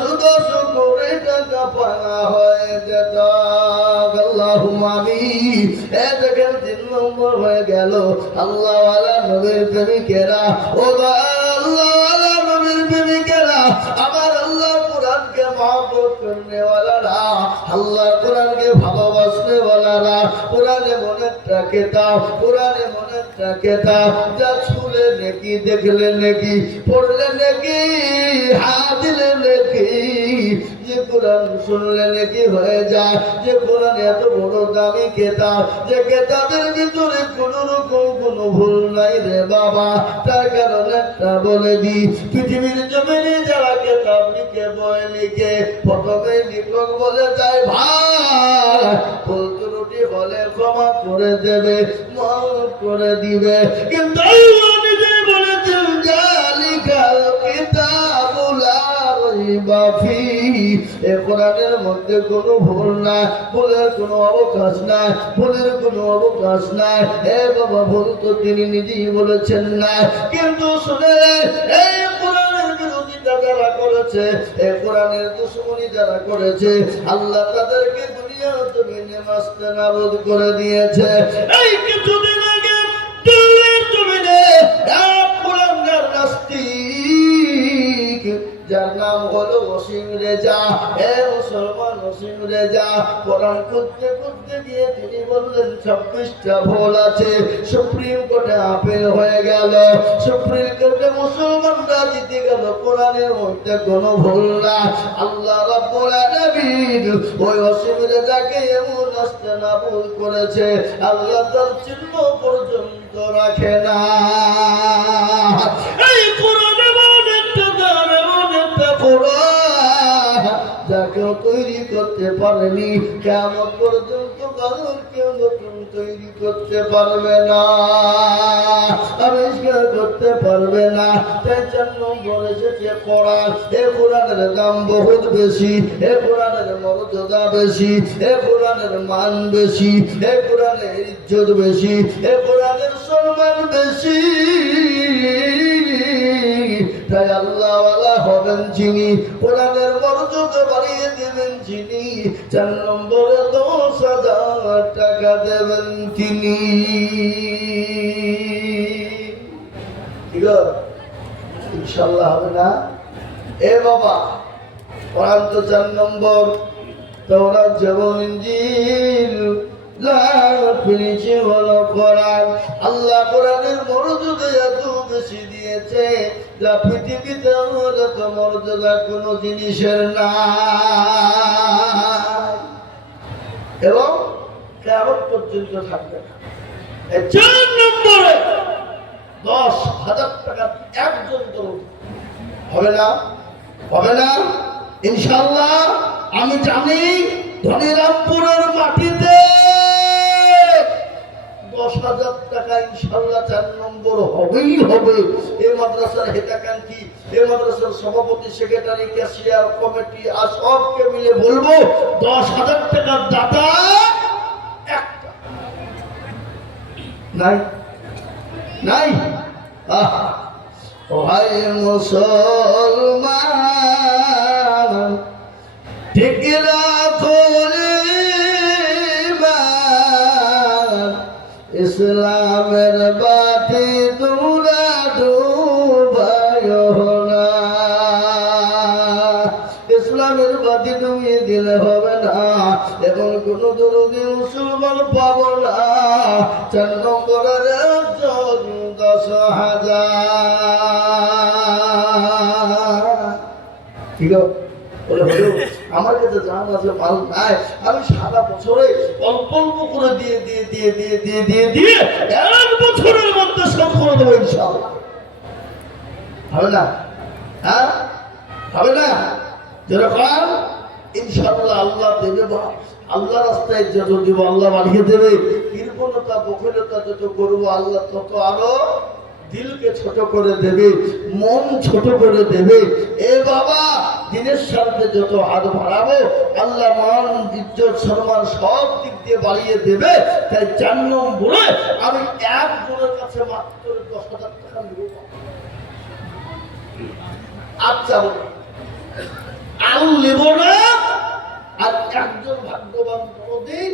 করে টাকা পাওয়া হয়ে যেত। আল্লাহুম্মা আমিন। এ দেখেন 3 নম্বর হয়ে গেল আল্লাহওয়ালা নবীর প্রেমিকেরা। ও আল্লাহওয়ালা নবীর প্রেমিকেরা, আমার আল্লাহ কোরআনকে মহব্বত করনে ওয়ালারা, আল্লাহ কোরআনকে ভালোবাসনে ওয়ালারা, কোরআনে মনেরটা কিতাব, কোরআনে মনেরটা কিতাব, যা ছুলে নেকি, দেখলে নেকি, পড়লে নেকি, হাত দিলে নেকি, যে কোরআন শুনলে নেকি হয়ে যায়। যে কোরআন এত বড় দামি কিতাব, যে কিতাবের ভিতরে কোনো রকম কোনো ভুল নাই রে বাবা। তার কারণ একটা বলে দি, পৃথিবীর জমিনে যারা কিতাব লিখে বই লিখে প্রথমে লেখক বলে যায় ভাই ভুল ত্রুটি হলে ক্ষমা করে দেবে, মাফ করে দিবে। কিন্তু আল্লাহ নিজে বলেছেন জালিকাল কিতাবুল লা রাইবা ফীহি। এই কোরআনের মধ্যে কোনো ভুল নাই, ভুলের কোনো অবকাশ নাই, ভুলের কোনো অবকাশ নাই। হে বাবা ভুল তো তিনি নিজেই বলেছেন না। কিন্তু শুনে এই কোরআনের বিরোধিতা যারা করেছে, এই কোরআনের দুশমনি যারা করেছে, আল্লাহ তাদেরকে দুনিয়া জমিনে নাস্তানাবুদ করে দিয়েছে। এই কিছুদিন আগে দিল্লির জমিনে এক কোরআনগার নাস্তিক যার নাম হলো ওসিম রেজা। হে মুসলমান ওসিম রেজা কোরআন খুঁজতে খুঁজতে গিয়ে তিনি বললেন 26টা ভুল আছে। সুপ্রিম কোর্টে আপিল হয়ে গেল, সুপ্রিম কোর্টে মুসলমানরা জিতে গেল, কোরআনের মধ্যে কোনো ভুল না। আল্লাহ রাব্বুল আলামিন ওই ওসিম রেজাকে এমন নাস্তানাবুদ করেছে, আল্লাহ তার চিহ্ন পর্যন্ত রাখে না। এই কোরআন এমন একটা দান, এমন একটা কোরআন যা কেউ তৈরি করতে পারেনি, কিয়ামত পর্যন্ত কারোর কেউ নতুন তৈরি করতে পারবে না, আবিষ্কার করতে পারবে না। তাই 4 নম্বর এসেছে কোরআন। এ কোরআনের দাম বহুত বেশি, এ কোরআনের মর্যাদা বেশি, এ কোরআনের মান বেশি, এ কোরআনের ইজ্জত বেশি, এ কোরআনের সম্মান বেশি। তাই আল্লাহওয়ালা হবেন যিনি, কোরআনের মর্যাদা বাড়িয়ে দেবেন যিনি, 4 নম্বরে 10,000 টাকা দেবেন তিনি। ঠিক আছে ইনশাআল্লাহ হবে না? এ বাবা কোরআন তো 4 নম্বর, তাওরাত যেমন ইনজিল হলো কোরআন। আল্লাহ কোরআনের মর্যাদা এত বেশি দিয়েছে যা পৃথিবীতে এত মর্যাদা কোনো জিনিসের নাই এবং কিয়ামত পর্যন্ত থাকবে না। 4 নম্বরে 10,000 টাকা একজন তরুণ হবে না? হবে না ইনশাআল্লাহ। আমি জানি ধনীরামপুরের মাটিতে 10,000 টাকা ইনশাআল্লাহ 4 নম্বর হবেই হবে। এই মাদ্রাসার হেতাকাঙ্ক্ষী, এই মাদ্রাসার সভাপতি, সেক্রেটারি, ক্যাশিয়ার, কমিটি আর সবকে মিলে বলবো 10,000 টাকার দাতা একটা নাই নাই। ভাই মুসলমান ঠিক রাখো ইসলামের বাতি তোমরা ডুবাইও না। ইসলামের বাতি তুমি দিলে হবে না এবং কোন দরদি মুসলমান পাবো না। 4 নম্বরের 10,000 ঠিক আছে। আমার কাছে জান আছে, মাল নাই, আমি সারা বছরে অল্প অল্প করে দিয়ে দিয়ে দিয়ে দিয়ে দিয়ে দিয়ে দিয়ে 1 বছরের মধ্যে সব করে দেবো ইনশাআল্লাহ। হবে না? হ্যাঁ হবে না? যেরকম ইনশাআল্লাহ আল্লাহ দেবে, বা আল্লাহ রাস্তায় যত দিব আল্লাহ বাড়িয়ে দেবে। কৃপণতা বকুলতা যত করবো আল্লাহ তত আরো দিলকে ছোট করে দেবে, মন ছোট করে দেবে। এ বাবা দিনের সাথে যত হাত বাড়াবো আল্লাহ মান ইজ্জত সম্মান সব দিক দিয়ে বাড়িয়ে দেবে। তাই 4 নম্বরে আমি একজনের কাছে মাত্র 10,000 টাকা নেব। আচ্ছা আর নেব না। আর একজন ভাগ্যবান প্রতিদিন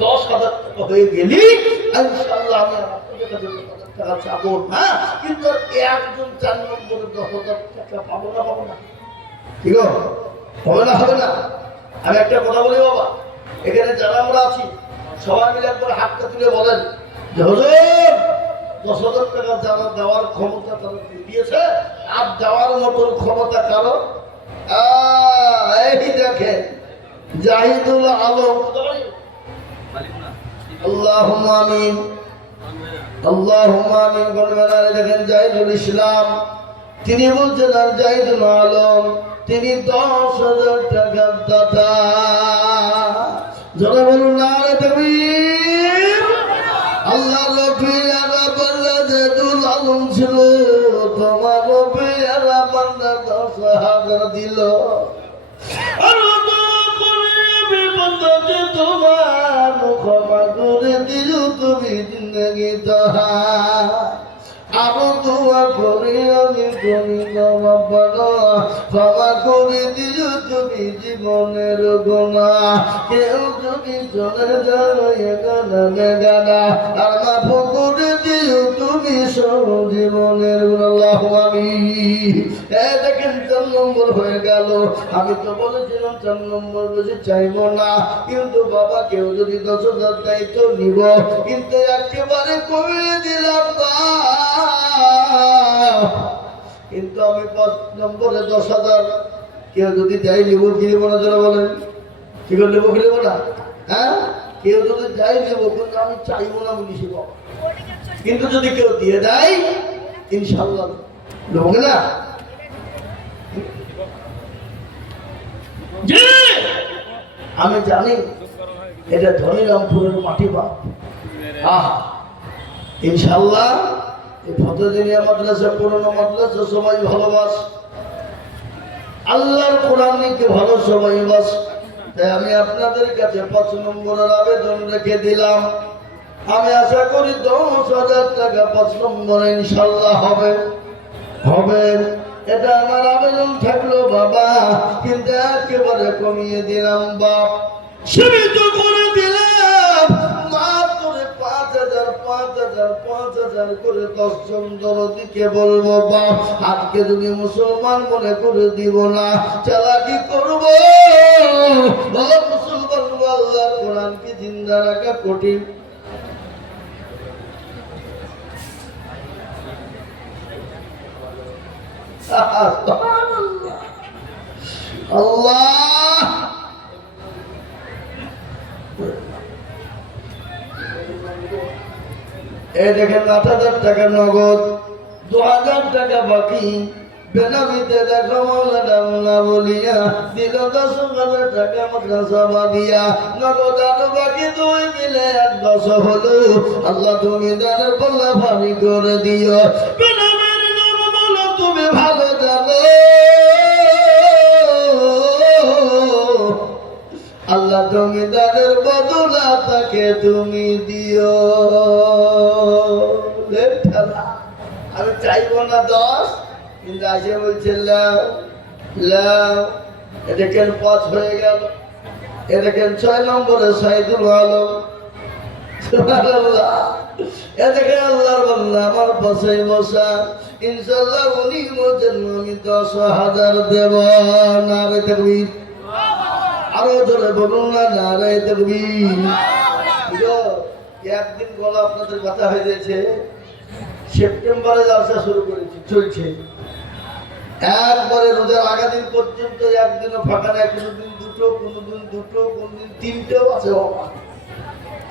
10,000 টাকা হয়ে গেলি ইনশাআল্লাহ আমি আপনাদের কাছে টাকা চাবো না, কিন্তু একজন 4 নম্বরে 10,000 টাকা পাবো না, পাবো না। ঠিক হবে না? হবে না? আমি একটা কথা বলি বাবা, এখানে যারা আমরা আছি সবাই মিলে একবার হাতটা তুলে বলেন যে হুজুর 10,000 টাকা যারা দেওয়ার ক্ষমতা তারা দিয়েছে, আর দেওয়ার মতন ক্ষমতা কারো? এই দেখেন জাহিদুল আলম, আল্লাহুম্মা আমিন আল্লাহুম্মা আমিন বলবেন। দেখেন জাহিদুল ইসলাম, তিনি বলছেন আর জাহিদুল আলম তিনি 10,000 টাকার দাতা। যারা বলুন না রে তাকবীর। আল্লাহ রফিয়ারা বান্দা জাহিদুল আলম ছিল, তোমার রফিয়ারা বান্দা 10,000 দিল। আর তোমার ক্ষমা করে দিল তুমি জিন্দগি তাহা। আরো দোয়া করি আমি তুমি ক্ষমা করে দিল তুমি জীবনের গুনাহ। কেউ যদি চলে যায় গানা গানা আর মাফ করে দিল তুমি সব জীবনের গুনাহ। আমি দেখেন 4 নম্বর হয়ে গেল। আমি তো বলেছিলাম 4 নম্বর বেশি চাইবো না, কিন্তু বাবা কেউ যদি 10,000 দায়িত্ব নিব, কিন্তু একেবারে কমিয়ে দিলাম বা। কিন্তু আমি 5 নম্বরে 10,000 কেউ যদি যাই নিব কি নেব না? যারা বলেন কি করে নেবো কি নেবো না? হ্যাঁ কেউ যদি যাই নেব, কিন্তু আমি চাইবো না বলিস বাবা। কিন্তু যদি কেউ দিয়ে দেয় ইনশাআল্লাহ নেবো না। আমি জানি এটা ধনীরামপুরের মাটি বাপ। ইনশাআল্লাহ এই ফতেদিনিয়া মাদ্রাসা পুরনো মাদ্রাসা সবাই ভালোবাস, আল্লাহর কোরআনকে ভালো সবাই বাস। তাই আমি আপনাদের কাছে 5 নম্বরের আবেদন রেখে দিলাম। আমি আশা করি 10,000 টাকা 5 নম্বরে ইনশাআল্লাহ হবে হবে। এটা আমার আবেদন থাকলো বাবা, কিন্তু একেবারে কমিয়ে দিলাম বাপ, সীমিত করে দিলাম মাত্র 5,000 5,000 5,000 করে 10 জন দরদিকে বলবো বাপ। আজকে যদি মুসলমান মনে করে দিব না, চালাকি করবো। মুসলমান আল্লাহর কোরআনকে জিন্দা রাখা কঠিন। আল্লাহ এই দেখেন 8,000 টাকা নগদ, 2,000 টাকা বাকি, বেনামিতে দেখো মৌলা নাম না বলিয়া দিল 10,000 টাকা মাদ্রাসা বাবিয়া নগদ আরো বাকি 2 মিলে 8-10 হলো আল্লাহ তুমি দানের পাল্লা ভারী করে দিও বেনামের নাম বলো তুমি ভালো জানো আল্লাহ তুমি দানের বদলা তাকে তুমি দিও আমি চাইবো না 10 কিন্তু আসে বলছে লাও লাও এদিকের 5 হয়ে গেল এদিকের 6 নম্বরে সাইদুল আলম সুবহানাল্লাহ এদিকে আল্লাহর বান্দা আমার পাশে বসা ইনশাআল্লাহ উনি বলেন আমি 10,000 দেব নারে তাকবীর আরো জোরে বলুন না নারে তাকবীর একদিন বলা আপনাদের কথা হয়ে গেছে সেপ্টেম্বরে জলসা শুরু করেছি চলছে একবারে রোজার আগা দিন পর্যন্ত একদিনও ফাঁকা নেই কোনোদিন দুটো কোনোদিন 3টেও আছে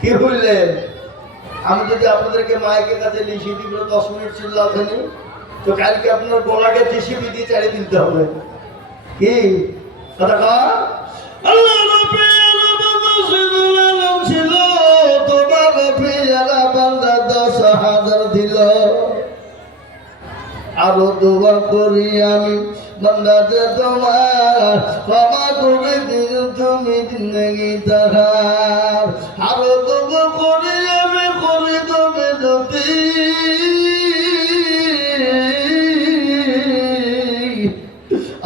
কি বললেন আমি যদি আপনাদেরকে মাইকের কাছে লিখে দিব 10 মিনিট চিল্লাবেন তো কালকে আপনার গলাকে জিসিবি দিয়ে চালিয়ে দিতে হবে কি কথা কয় আল্লাহ নবী ছিল তোমার প্রিয়রা বান্দা 10,000 দিল আরো দোয়া করি আমি বান্দাতে তোমার ক্ষমা করে দিও তুমি জিন্দগি তাহার আরো দোয়া করি আমি করি তুমি যদি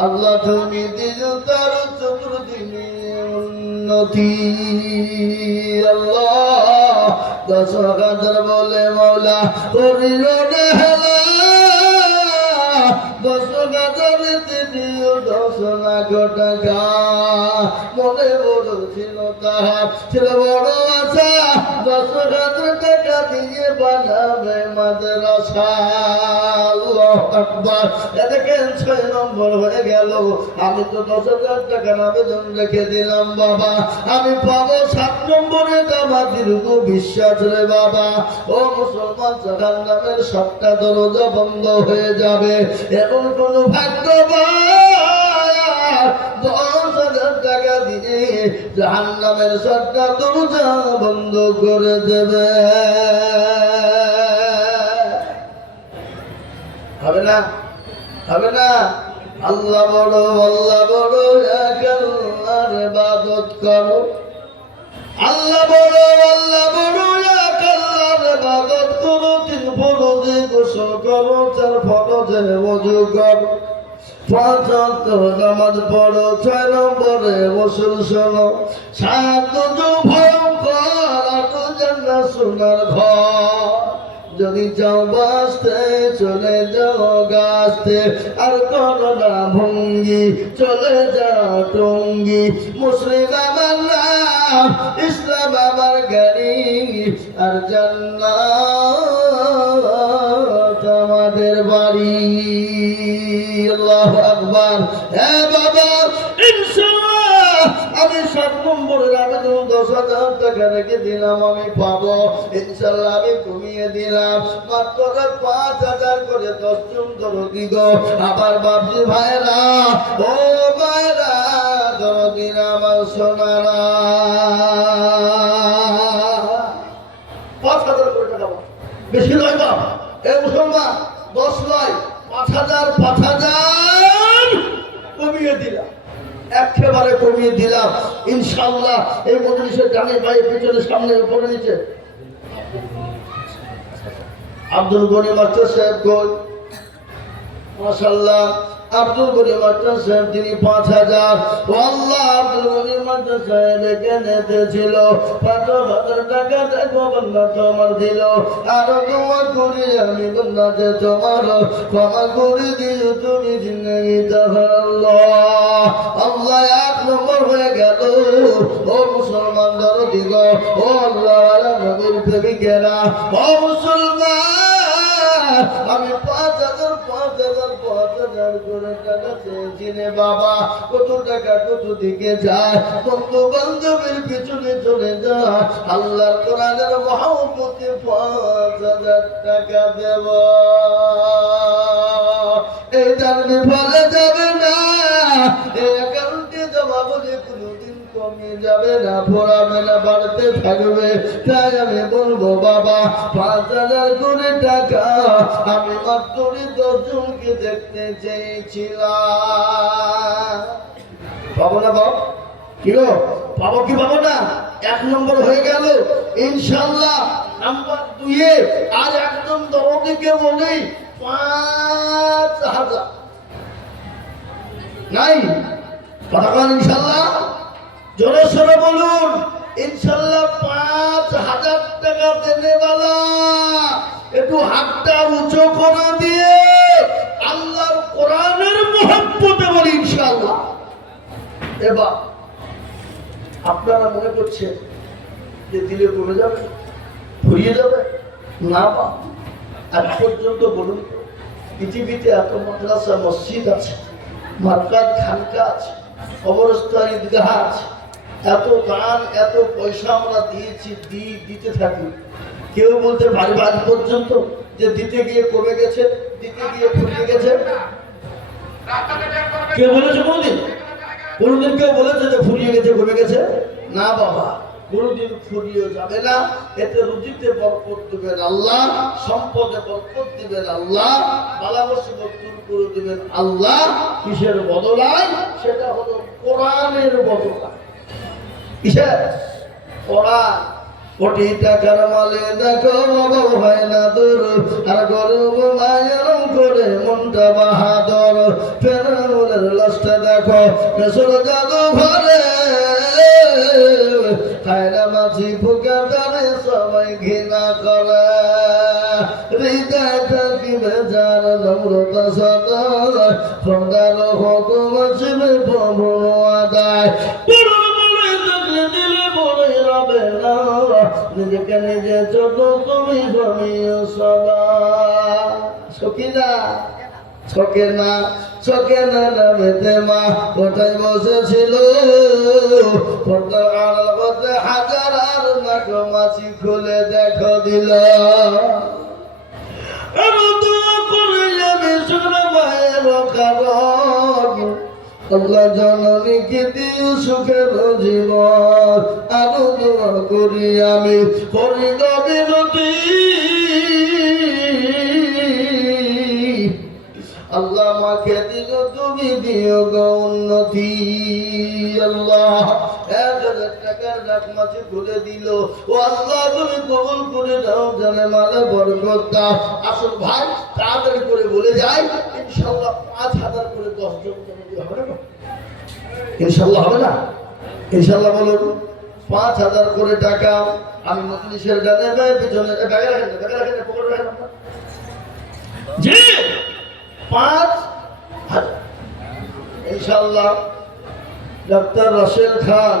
আল্লাহ তুমি দিও তার চতুর্দিনে উন্নতি আল্লাহ 10,000 বলে মৌলা করিও না হেলা 10,000 দিও 10 লাখ টাকা মনে বড় ছিল তাহার ছিল বড় আশা 10,000 টাকা দিয়ে বানাবে মাদ্রাসা আল্লাহু আকবার দেখেন 6 নম্বর হয়ে গেল আমি তো 10,000 টাকা আবেদন রেখে দিলাম বাবা আমি পাবো 7 নম্বরে আমার দীর্ঘ বিশ্বাস রে বাবা ও মুসলমান জাহান্নামের 7টা দরজা বন্ধ হয়ে যাবে এমন কোন ভাগ্যবান 10,000 টাকা দিয়ে জাহান্নামের 7টা দরজা বন্ধ করে দেবে হবে না হবে না আল্লাহ বড় এক আল্লাহর ইবাদত করো আল্লাহ বড় এক আল্লাহর ইবাদত করো 3 ফরজে গোসল করো 4 ফরজে ওযু করো 5 ওয়াক্ত নামাজ পড়ো 6 নম্বরে গোসল শোনো 7 ওযু ভয়ঙ্কর 8 জান্নাত সোনার ঘর যদি যাও বাঁচতে চলে যাও গাছতে আর করো না ভঙ্গি চলে যাও টঙ্গি মুসলিম আমার নাম ইসলাম আমার গাড়ি আর জান্নাত আমাদের বাড়ি আল্লাহু আকবার হে বাবা ইনশাআল্লাহ আমি 7 নম্বরের আবেদন 10,000 টাকা রেখে দিলাম আমি পাবো ইনশাআল্লাহ আমি কমিয়ে দিলাম মাত্র 5,000 করে 10 জন দরদি গো আবার বাপজি ভাইরা ও ভাইরা দরদি আমার সোনারা 5,000 করে টাকা বেশি নয় বাপ এই মুসলমান 10 নয় 5,000 কমিয়ে দিলাম একেবারে কমিয়ে দিলাম ইনশাআল্লাহ এই মজলিসের ডানে বাঁয়ে পেছনে সামনে উপরে নিচে আব্দুল গনি মাস্টার সাহেব কই মাশাআল্লাহ আব্দুল গনি মাস্টার সাহেব তিনি 5,000 আল্লাহ আব্দুল গনি মাস্টার সাহেব এখানে ছিল 5,000 টাকা দেখো বান্দা তোমার দিল আর দোয়া করি আমি বান্দাতে তোমার ক্ষমা করে দিও তুমি জিন্দগি তাহার আল্লাহ আল্লাহ 1 নম্বর হয়ে গেল ও মুসলমান দরদি গো ও আল্লাহ ওয়ালা নবীর প্রেমিকেরা ও মুসলমান আমি 5,000 করে টাকা চেয়েছি রে বাবা কত টাকা কত দিকে যায় বন্ধু বান্ধবের পিছনে চলে যায় আল্লাহর কোরআনের মহব্বতে 5,000 টাকা দেব এই দান বিফলে যাবে না, এই অ্যাকাউন্টে জমা বলে কোনোদিন কমে যাবে না, পড়াবে না, বাড়তে থাকবে। তাই আমি বলবো বাবা 5,000 করে টাকা আমি মাত্র 10 জনকে দেখতে চেয়েছিলাম। পাবো না বাপ? কি গো পাবো কি পাবো না? 1 নম্বর হয়ে গেল ইনশাআল্লাহ। নাম্বার 2 আর একদম দরদিকে বলি 5,000 নাই কথা বলেন ইনশাআল্লাহ, জোরে সোরে বলুন ইনশাআল্লাহ। 5,000 টাকা দেনেওয়ালা একটু হাতটা উঁচু করে দিয়ে আল্লাহর কোরআনের মহব্বতে বলি ইনশাআল্লাহ। এবার আপনারা মনে করছেন যে দিলে কমে যাবে, ফুরিয়ে যাবে না বা আজ পর্যন্ত বলুন তো পৃথিবীতে এত মাদ্রাসা মসজিদ আছে, মার্কাত খানকা আছে, কবরস্থান ঈদগাহ আছে, এত দান এত পয়সা আমরা দিয়েছি, দিতে থাকি, কেউ বলতে পারি আজ পর্যন্ত যে দিতে গিয়ে কমে গেছে, দিতে গিয়ে ফুরিয়ে গেছে? কেউ বলেছে কোনদিন? কোনদিন কেউ বলেছে যে ফুরিয়ে গেছে কমে গেছে? না বাবা, কোনদিন ফুরিয়ে যাবে না। এতে রুজিতে বরকত দিবেন আল্লাহ, সম্পদে বরকত দিবেন আল্লাহ, বালা মুসিবত দূর করে দিবেন আল্লাহ। কিসের বদলায়? সেটা হলো কোরআনের বদলায়। কিসের? কোরআন। কোটি টাকার মালে দেখো বাবা হয় না দূর, আর গরব মায়ের করে মনটা বাহাদুর। ফেরাউনের লাশটা দেখো মেসর জাদু ঘরে, খায়না মাছি ফুকা টানে সবাই ঘৃণা করে। হৃদয় থাকিবে যার নম্রতা সদয়, খোদার হুকুম আসবে প্রভুর আদায়। নিজেকে নিজে ছোট তুমি ঘুমিয়ে সদা। সখিনা ছকের মা, ছকের নামেতে মা কোথায় বসেছিল, পর্দার আড়াল করতে হাজার আর নাক মাছি খুলে দেখো দিল। মায়ের কারণ আল্লাহ জননীকে দিও সুখের জীবন, আরো দোয়া করি আমি করি বিনতি। আল্লাহ মাকে দিল তুমি দিও গো উন্নতি। আল্লাহ 1,000 টাকার নাক মাছি খুলে দিল, ও আল্লাহ তুমি কবুল করে দাও, জানে মালে বরকত দাও। আসল ভাই তাড়াতাড়ি করে বলে যাই ইনশাআল্লাহ 5,000 করে 10 জন হবে না? ইনশাআল্লাহ হবে না? ইনশাআল্লাহ বলুন 5,000 করে টাকা আমি মজলিসের ডানে বায়ে পিছনে ব্যাগে রাখেন, ব্যাগে রাখেন, পকেটে রাখেন জি 5,000 ইনশাআল্লাহ। ডাক্তার রাসেল খান,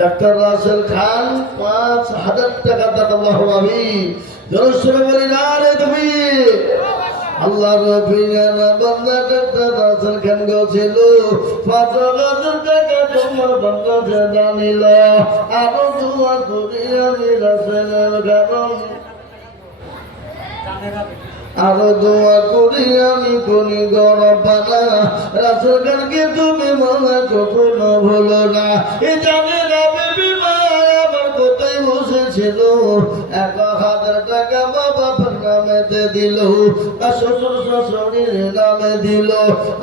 ডাক্তার রাসেল খান 5,000 টাকা দাতা আল্লাহু আমিন। জোরে সরে বলি না রে তুমি আল্লাহ রবিয়ান বান্দা ডাক্তার রাসেল খান গেছিল 5,000 টাকা তোমার বান্দা জানিল। আরো দোয়া করি আমি রাসেলের কারণ, আরো দোয়া করি আমি কোনি গরবানা, রাসেল খানকে তুমি মনে কখনো ভুলো না। এ জানে না বেবি মা আমার কোথায় বসেছিল, 1,000 টাকা মা বাবার নামেতে দিল, আর শ্বশুর শাশুড়ির নামে দিল।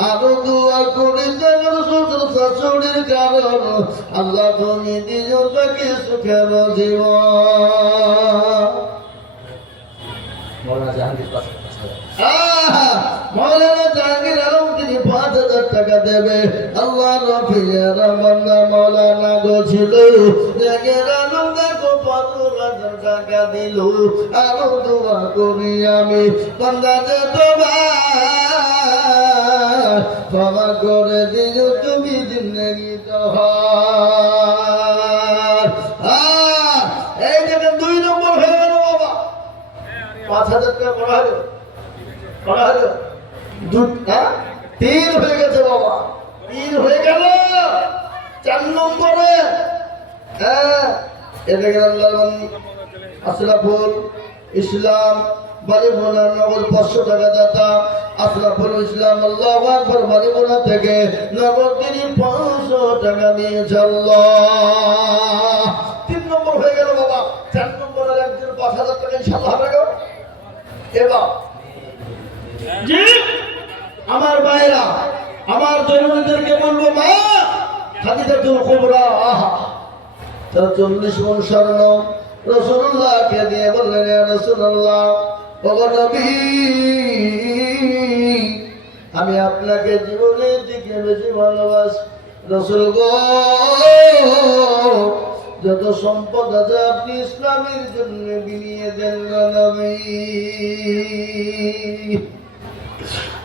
আরো দোয়া করি তাদের শ্বশুর শাশুড়ির কারণ, আল্লাহ তুমি দিও তাকে সুখের জীবন। মৌলানা জাহাঙ্গীর আলম তিনি 5,000 টাকা দেবে। আল্লাহ রফিয়ার বান্দা মৌলানা গছিল, জাহাঙ্গীর আলম দেখো 5,000 টাকা দিল। আরো দোয়া করি আমি বান্দা যে তোমার ক্ষমা করে দিও তুমি জিন্দেগি তোহার। এই দেখেন 2 নম্বর হয়ে গেল বাবা, 5,000 টাকা করা হলো, করা হলো 3 হয়ে গেছে বাবা, 3 হয়ে গেল। 4 নম্বরে এদিকে আশরাফুল ইসলাম বাড়ি বোনার নগর 500 টাকা দাতা। আশরাফুল ইসলাম আল্লাহু আকবার মালিগুনা থেকে নগদ তিনি 500 টাকা দিয়েছে। আল্লাহ 3 নম্বর হয়ে গেল বাবা। 4 নম্বরের একজন 5000 টাকা ইনশাআল্লাহ হবে গো। এবার জি আমার ভাইরা আমার জননীদেরকে বলবো মা খাদিজাতুল কুবরা আহা 40 মণ স্বর্ণ রাসূলুল্লাহকে দিয়ে বললেন ইয়া রাসূলুল্লাহ ওগো নবী আমি আপনাকে জীবনের থেকে বেশি ভালোবাসি রাসূল গো যত সম্পদ আছে আপনি ইসলামের জন্য বিলিয়ে দেন নবী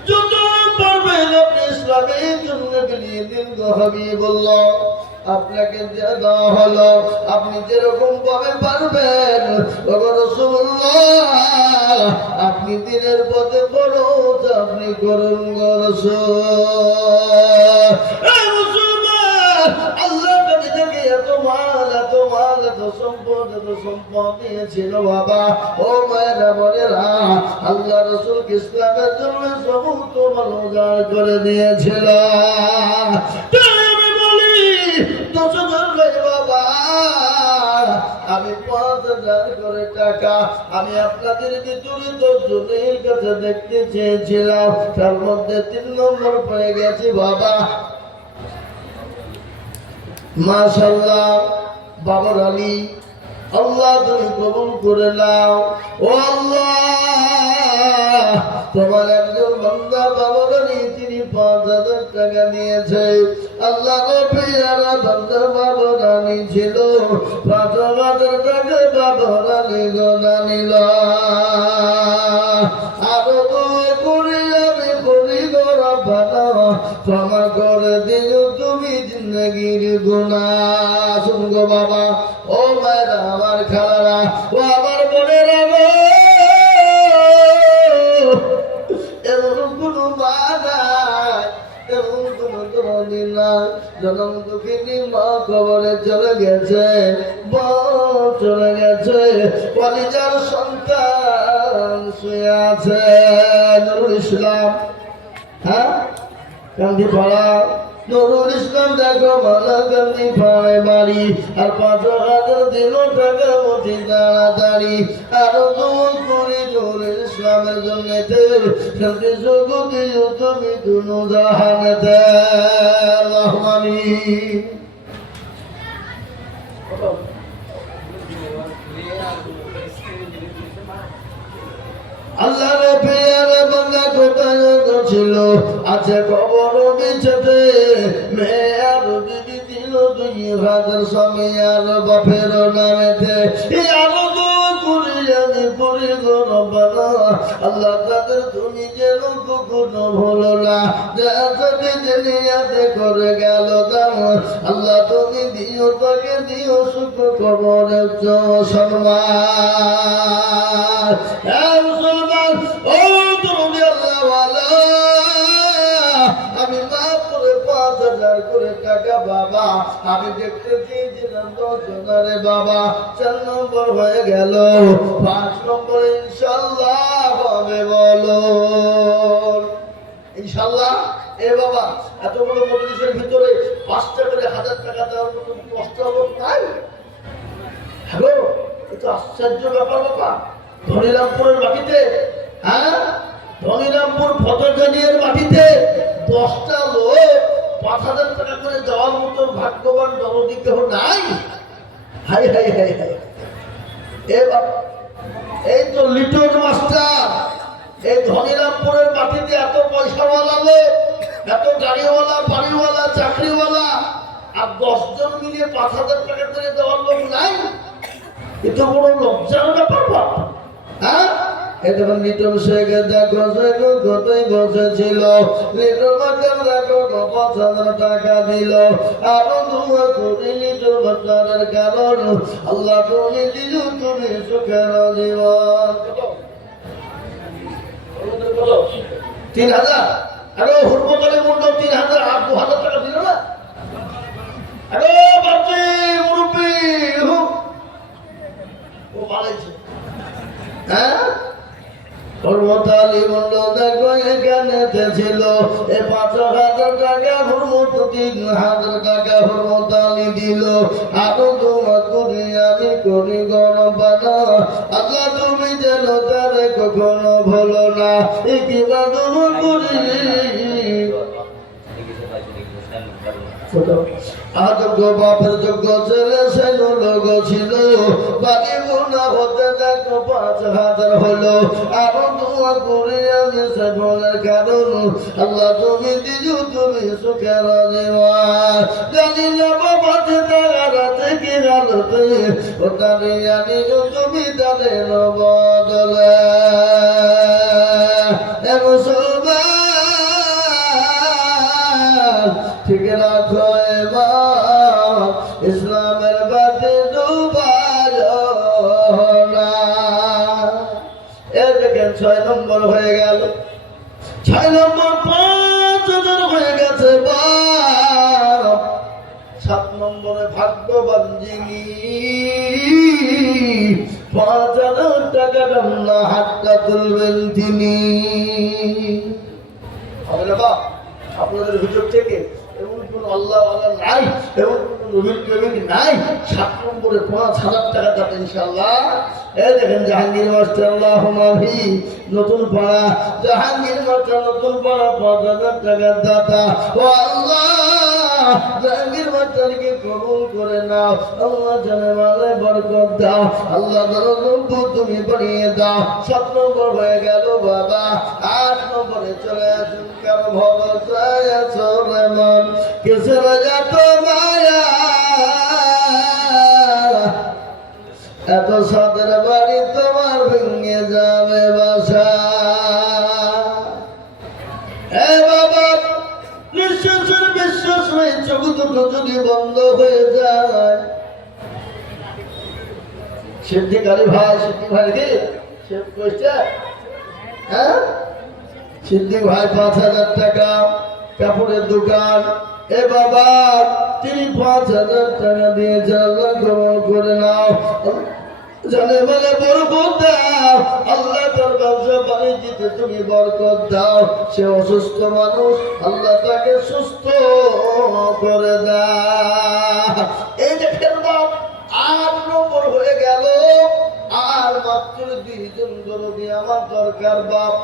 যত পারবেন আপনি ইসলামের জন্য বিলিয়ে দেন গো হাবিবুল্লাহ আপনাকে দেওয়া হলো আপনি যেরকম ভাবে পারবেন ওগো রাসূলুল্লাহ আপনি দিনের পথে খরচ আপনি করুন গো রাসূল আল্লাহ নবীকে এত মাল এত সম্পদ দিয়েছিল বাবা ও মায়েরা বোনেরা আল্লাহ রাসূল ইসলামের জন্য সমস্ত ভালো করে দিয়েছিল। আমি 5000 করে টাকা আমি আপনাদের ভিতরে 10 জনের কাছে দেখতে চেয়েছিলাম তার মধ্যে 3 নম্বর পেয়ে গেছি বাবা মাশাআল্লাহ বাবার আলী আল্লাহ তুমি কবুল করে নাও ও আল্লাহ তোমার একজন বান্দা বাবার আলী তিনি 5000 টাকা দিয়েছে আল্লাহ গো প্রিয়ারা বান্দা বাবার আলী ছিল 5000 টাকা বাবার আলী গোনা নিল আরো করি আমি করি গো রব্বানা ক্ষমা করে দিও তুমি জিন্দগির গুনাহ শুনগো বাবা ও মায়েরা আমার খালারা ও আমার বোনেরা গো এমন কোনো মা নাই এমন কোনো তরুণী নাই জনম দুঃখিনী মা কবরে চলে গেছে বউ চলে গেছে কলিজার সন্তান শুয়ে আছে নুরুল ইসলাম হ্যাঁ কান্দি পাড়া নুরুল ইসলাম দেখো মালা কান্দি পাড়ায় বাড়ি আর 5000 দিল টাকা মতি তাড়াতাড়ি আরো দোয়া করি নুরুল ইসলামের জন্য শান্তি জগতে তুমি দুনো জাহানেতে আল্লাহুম্মা আমিন। আল্লাহ রে পেয়ারে বান্দা কোথায় ছিল আছে কবর বিছাতে মেয়ে আর বিবি দিল 2000 স্বামী আর বাপের নামেতে আরো দোয়া করি আমি করি গো রব্বানা আল্লাহ তাদের তুমি যেন কখনো ভুলো না যাতে দুনিয়াতে করে গেল দাম আল্লাহ তুমি দিও তাকে দিও সুখ কবরের সম্মান ও তুমি আল্লাহওয়ালা আমি মাফ করে 5000 করে টাকা বাবা আমি দেখতে চেয়েছিলাম 10 জনের বাবা 4 নম্বর হয়ে গেল 5 নম্বর ইনশাআল্লাহ হবে বলো ইনশাআল্লাহ। এ বাবা এত বড় মজলিসের ভিতরে 5টা করে 1000 টাকা দেওয়ার মতো কষ্ট লোক নাই হ্যালো এটা আশ্চর্য ব্যাপার বাবা ধনীরামপুরের মাটিতে হ্যাঁ ধনীরামপুর ফতরজানিয়ার মাটিতে 10টা লোক 5000 টাকা করে দেওয়ার মতো ভাগ্যবান দরদি কেউ নাই। হাই হাই হাই হাই এ বাবা এই তো লিটন মাস্টার এই ধনীরামপুরের মাটিতে এত পয়সাওয়ালা লোক এত গাড়িওয়ালা বাড়িওয়ালা চাকরিওয়ালা আর 10 জন মিলিয়ে 5000 টাকা করে দেওয়ার লোক নাই এত বড় লজ্জার ব্যাপার বাবা হ্যাঁ এখন লিটন শেখে দেখো শেখো কতই বসেছিল লিটন মাস্টার দেখো 5000 টাকা দিল আরো দোয়া করি লিটন মাস্টারের কারণ আল্লাহ তুমি দিল তুমি সুখের জীবন 3000 আরে হুরমতলে মুন্ডো 3000 আর 2000 টাকা দিল না আরে বাচ্চি মুরব্বি ও পালাইছে হ্যাঁ হরমতালি মূল্য দেখো এখানে ছিল এ ৫,০০০ টাকা হরমত ৩,০০০ টাকা হরমতালি দিল আরো তোমার করি আমি করি গণবানা আল্লাহ তুমি যেন তারে কখনো ভুলো না এ কিবা তোমার করি আযোগ্য বাপের যোগ্য ছেলে সেন লোক ছিল বাড়ি গুণা হতে দেখো ৫,০০০ হলো আরো দোয়া করে আমি সে বলার কারণ আল্লাহ তুমি দিজু তুমি সুখের জীবন জানি না বাবা রাতে কি রাতে ও তারে জানি তুমি তাদের বদলে ঠিক রাখো এবার ইসলামের বাতি ডুবায় না এ দেখেন ৬ নম্বর হয়ে গেল ৬ নম্বর ৫,০০০ হয়ে গেছে বাপ ৭ নম্বরে ভাগ্যবান যিনি ৫,০০০ টাকা না হাতটা তুলবেন তিনি হবে না বাপ আপনাদের ভিতর থেকে এমন কোন আল্লাহ নাই এমন কোন নবীর প্রেমিক নাই ৭ নম্বরে ৫,০০০ টাকা যাবে ইনশাআল্লাহ এই দেখেন জাহাঙ্গীর মাস্টার আল্লাহুম্মাহি নতুন পাড়া জাহাঙ্গীর মাস্টার নতুন পাড়া ৫,০০০ টাকার দাতা ও আল্লাহ জাহাঙ্গীর মাস্টারকে কবুল করে নাও আল্লাহ জানে মালে বরকত দাও আল্লাহ দরজা তুমি বাড়িয়ে দাও ৭ নম্বর হয়ে গেল বাবা ৮ নম্বরে চলে আসুন কারো ভরসায় আছো রে মন কিসের যত মায়া এত সাদের বাড়ি তোমার ভেঙে যাবে বাসা এ বাবা নিঃশ্বাসের বিশ্বাস নেই চোখ দুটো যদি বন্ধ হয়ে যায় সিদ্দিক আলী ভাই সিদ্দিক ভাই কি হ্যাঁ সিদ্দিক ভাই ৫,০০০ টাকা কাপড়ের দোকান এ বাবা তিনি ৫,০০০ টাকা দিয়ে আল্লাহ গ্রহণ করে নাও জানে বলে বরকত দাও আল্লাহ তার ব্যবসা বাণিজ্যতে তুমি বরকত দাও সে অসুস্থ মানুষ আল্লাহ তাকে সুস্থ করে দাও এই দেখেন বাপ ৮ নম্বর হয়ে গেল আর মাত্র ২ জন গরবি আমার দরকার বাপ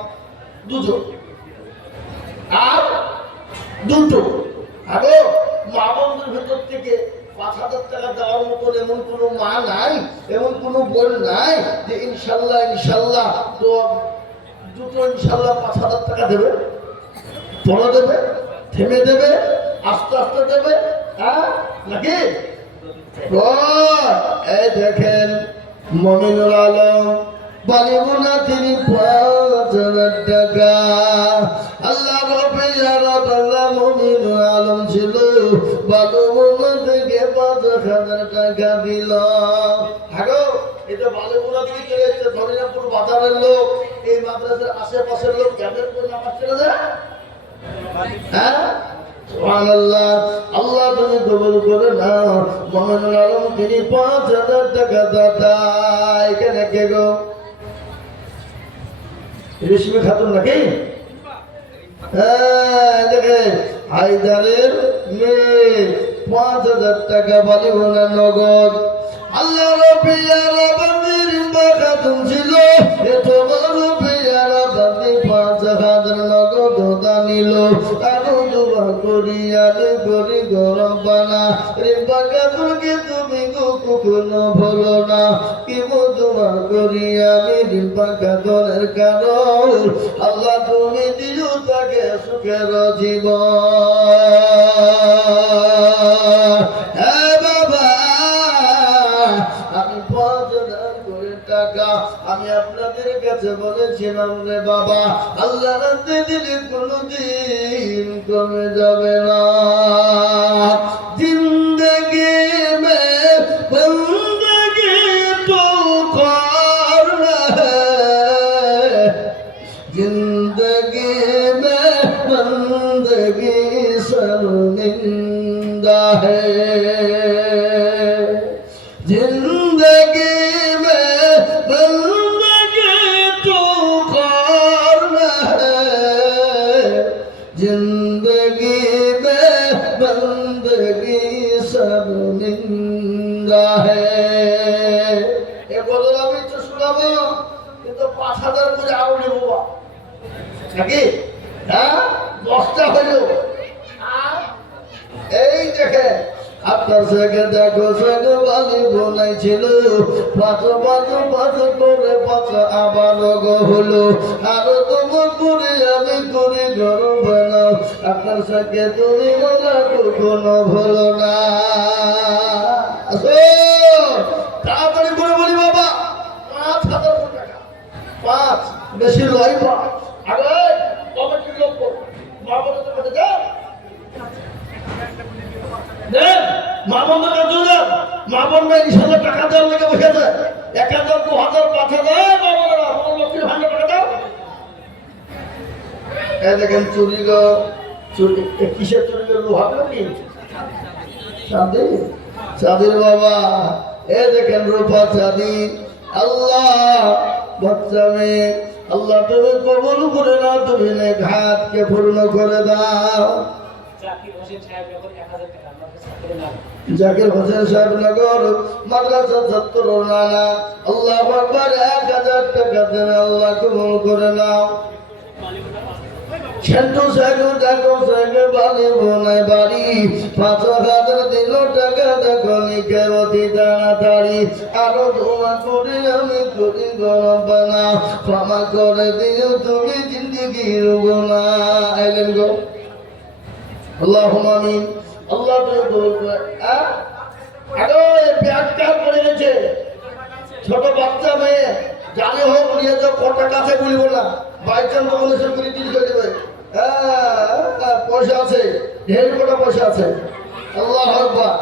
২ জন আর ২টো আরে মা বন্ধুর ভিতর থেকে ৫,০০০ টাকা দেওয়ার মতো এমন কোনো মা নাই এমন কোনো বোন নাই যে ইনশাল্লাহ তো ২টো ইনশাল্লাহ ৫,০০০ টাকা দেবে পরে দেবে থেমে দেবে আস্তে আস্তে দেবে হ্যাঁ নাকি এই দেখেন মমিনুল আলম বালিমুনা তিনি ৫,০০০ টাকা আল্লাহ মমিনুল আলম ছিল বালিমুনা থেকে ৫,০০০ টাকা দিল হ্যাঁ এটা বালিমুনা থেকে চলে এসছে ধরিনাপুর বাজারের লোক এই মাদ্রাসার আশেপাশের লোক ক্যাবের করে নামাজ ছেড়ে দেয় হ্যাঁ সুবহানাল্লাহ আল্লাহ তুমি কবুল করে নাও মমিনুল আলম তিনি ৫,০০০ টাকা দাতা এখানে কে গো রেশমি খাতুন নাকি হ্যাঁ দেখেন হায়দারের মেয়ে ৫,০০০ টাকা বালিমুনা নগদ আল্লাহ রবিয়ারা বান্দির খাতুন ছিল এ তোমার রবিয়ারা বান্দি ৫,০০০ নগদ দানিল আরো দোয়া করি আরে করি গরবানা রিম্পা খাতুনকে তুমি কখনো ভুলো না কি দোয়া করি আমি রিম্পা খাতুনের কারণ আল্লাহ তুমি দিও তাকে সুখের জীবন আমি ৫,০০০ করে টাকা আমি আপনাদের কাছে বলেছিলাম রে বাবা আল্লাহ রাতে দিলে কোনদিন কমে যাবে না জিন্দগি মে বন্দগি তো করনা জিন্দগি মে বন্দগি শর্মিন্দা है जिंदगी में बंदगी तो গজল আমি তো শোনাবো, কিন্তু 5,000 করে আরো নেবো নাকি? হ্যাঁ, 10টা হইল। এই দেখে আপনার থেকে দেখো সঙ্গে বালি বোনাই ছিল, পাঁচ করে 5 আবার হলো, আরো তোমার করে আমি করি গরম বানাও, আপনার সঙ্গে তুমি মজা কখনো হলো না। তাড়াতাড়ি করে বলি বাবা, 5,000 টাকা, 5 বেশি লয় 5। আরে কমিটির লোক মা বলে তো বলে যাও মামনের কাছে যান, মামন ভাই ইনশাল্লাহ টাকা দেওয়ার লেগে বসে যায়। 1,000, 2,000, 5,000 মামনেরা আমার লক্ষ্মীর ভান্ডার টাকা দাও। এই দেখেন চুরি গো, চুরি কিসের চুরি গো? লোহা নাকি চাঁদি? চাঁদির বাবা, এ দেখেন রূপা চাঁদি। আল্লাহ বাচ্চা মেয়ে, আল্লাহ তুমি কবুল করে নাও, তুমি ঘাটকে পূর্ণ করে দাও। জাকির হোসেন সাহেব নগর মাদ্রাসা ছাত্র নানা, আল্লাহু আকবার, 1,000 টাকা দেবে, আল্লাহ কবুল করে নাও। সেন্টু সাহেব দেখো সাহেব বাড়ি বোনাই বাড়ি, 5,000 দিল টাকা দেখো লিখে অতি তাড়াতাড়ি, আরো দোয়া করে আমি করি গরম বানা, ক্ষমা করে দিও তুমি জিন্দগির গুনাহ। আইলেন গো, আল্লাহুম্মা আমিন। আল্লাহ তুমি কবুল করে। আরে ব্যাগটা পড়ে গেছে, ছোট বাচ্চা মেয়ে, জানে হোক নিয়ে যাও, কটা কাছে বলবো না, বাইচান দোকানে সে করে দিল করে দেবে। পয়সা আছে, ঢের কটা পয়সা আছে। আল্লাহ আকবার,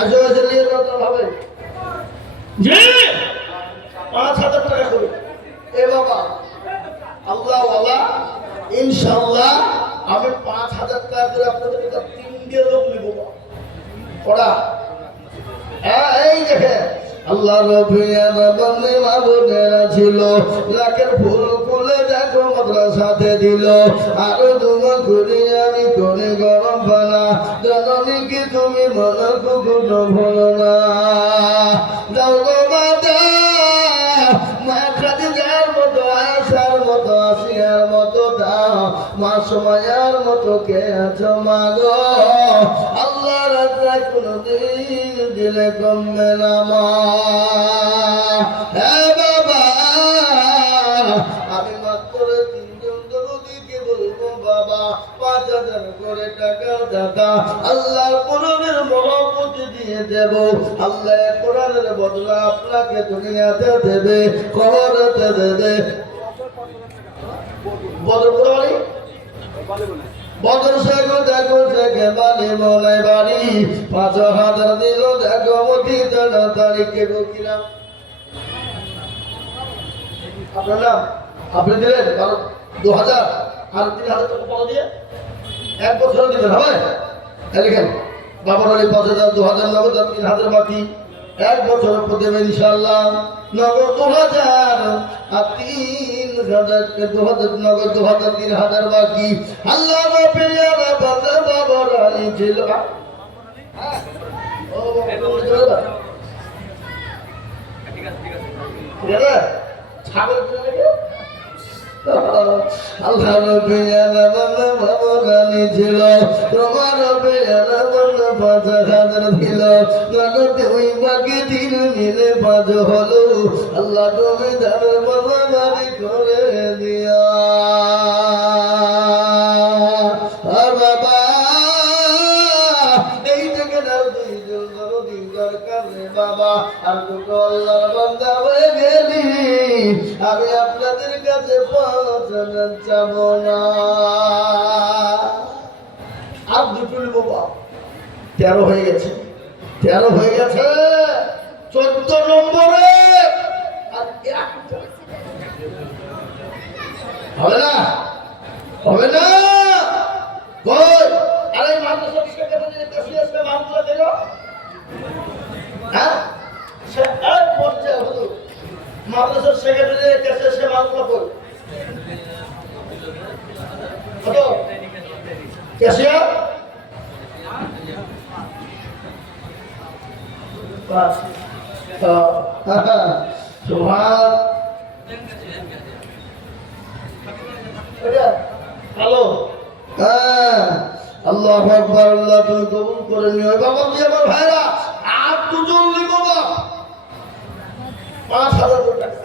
আজও আছে নিয়ে দরকার হবে জি 5,000 টাকা করে। এ বাবা আল্লাহ ওয়ালা, ইনশাআল্লাহ আমি 5,000 টাকা করে আপনাদের কাছে 3টে লোক নিব। ওরা এই দেখে আল্লাহ রবিয়ার বন্দে মাবুদেরা ছিল, লাখের ফুল ফুলে দেখো মাদ্রাসাতে দিল, আরো তোমার ঘুরে আমি করে গরম বানা, জননী কি তুমি মনে কখনো ভুলো না। যাও গো মাতা, মা খাদিজার মতো, আয়েশার মতো, আসিয়ার মতো দাও, মা সুমাইয়ার মতো কে আছো মা গো, আল্লাহ রাস্তায় কোনদিন দিলে কমবে না মা। হ্যাঁ বাবা, আমি মাত্র 3জন দরদিকে বলবো বাবা, 5,000 করে টাকার দাতা, আল্লাহ কোরআনের মহব্বত দিয়ে দেব, আল্লাহ কোরআনের বদলা আপনাকে দুনিয়াতে দেবে, কবরেতে দেবে। বদর শেখ দেখো শেখে বালি মনে বাড়ি, 5,000 দিল দেখো মতি তাড়াতাড়িকে বকিরা। আপনার নাম আপনি দিলেন, কারণ 2,000 আর 3,000 টাকা পাওয়া দিয়ে 1 বছর দিবেন হবে। লিখেন বাবার বাড়ি 5,000, 2,000 নগদ, 3,000 বাকি, 1 বছর পর দেবেন ইনশাআল্লাহ। নগদ 2,000 আর 3,000, 2,000 নগদ, 2,000, 3,000 বাকি। আল্লাহ রবিয়ার বাবা বাবার বাড়ি ছিল। আল্লাহ রবিয়ার বাবা বাবার বাড়ি ছিল, তোমার রবিয়ার বাবা 5,000 দিল, নগদ ওই বাকি 3 মিলে 5 হলো, আল্লাহ তুমি তার বাবা বাড়ি করে দিয়া। বাবা এই থেকে আর 2জন দরদি দরকার রে বাবা, আর দুটো আল্লাহর বান্দা হয়ে গেলি, আমি আপনাদের কাছে 5,000 চাবো না। আর দুটো বাবা 13 হয়ে গেছে, 13 হয়ে গেছে, 14 নম্বরে আর 1টা হবে না, হবে না। কই আরে মাদ্রাসা সেক্রেটারি কাছে মামলা দিল, হ্যাঁ সে এক পর্যায়ে হলো মাদ্রাসা সেক্রেটারি কাছে সে মামলা কই কত ক্যাশিয়ার 5। সুবহান হ্যালো হ্যাঁ আল্লাহু আকবার আল্লাহ তুমি কবুল করে নিও বাবা কি আমার ভাইরা আর দুজন লিখো বাবা 5000 টাকা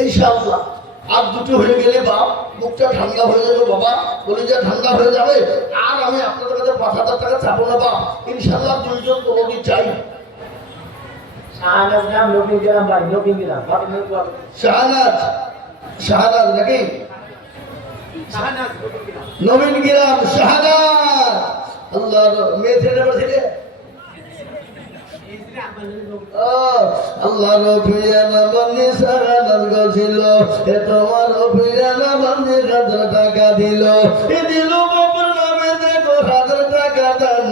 ইনশাআল্লাহ আর দুটো হয়ে গেলে বাপ মুখটা ঠান্ডা হয়ে যাবে বাবা বলে যে ঠান্ডা হয়ে যাবে আর আমি আপনাদের কাছে 5000 টাকা চাবো না বাপ ইনশাআল্লাহ দুইজন তোমাকে চাই শাহনাজ নাম নবীন গ্রাম ভাই নবীন গ্রাম শাহনাজ নাকি নবীন গ্রাম শাহনাজ আল্লাহর মেয়ে ছেলে ছেলে আল্লাহ রবিয়ানা বান্দি শাহনাজ গছিল এ তোমার রবিয়ানা বান্দি 1000 টাকা দিল এ দিল বাবার নামে দেখো 1000 টাকা দান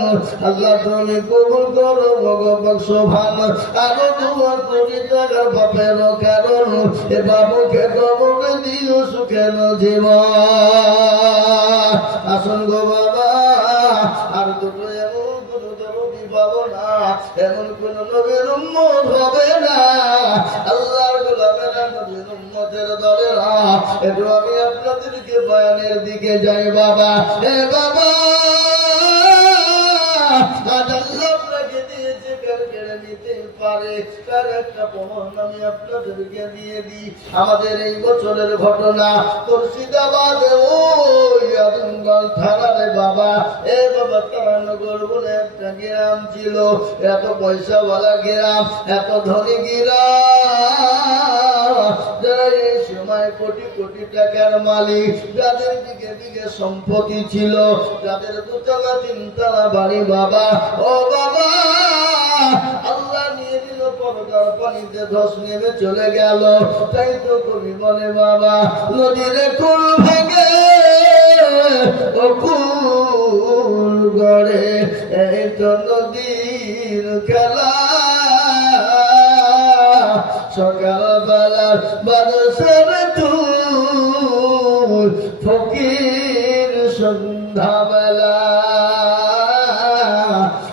আল্লাহ তুমি কবুল করো ভগবান সুবহান আরো তোমার কোটি টাকার বাপের কারণ এ বাবুকে কবুল দিও সুখের জীবন আসুন গো বাবা আর দুটো এমন কোন নবী পাবো না এমন কোন নবীর উম্মত হবে না আল্লাহর গোলামেরা নবীর উম্মতের দলেরা একটু আমি আপনাদেরকে বয়ানের দিকে যাই বাবা এ বাবা আল্লাহ আপনাকে দিয়েছে কার কেড়ে নিতে পারে তার একটা প্রমাণ আমি আপনাদেরকে দিয়ে দিই আমাদের এই বছরের ঘটনা মুর্শিদাবাদে ওই আদমগঞ্জ থানারে বাবা এ বাবা তারানগর বলে একটা গ্রাম ছিল এত পয়সাওয়ালা গ্রাম এত ধনী গ্রাম যারা এই সময় কোটি কোটি টাকার মালিক যাদের দিকে দিকে সম্পত্তি ছিল যাদের 2 তলা 3 তলা বাড়ি বাবা ও বাবা আল্লাহ নিয়ে দিল পর্দার পানিতে ধস নেমে চলে গেল তাই তো কবি বলে বাবা নদীর কুল ভাঙে ও কুল গড়ে এই তো নদীর খেলা সকালবেলার বাদশার তুল ফকির সন্ধ্যাবেলা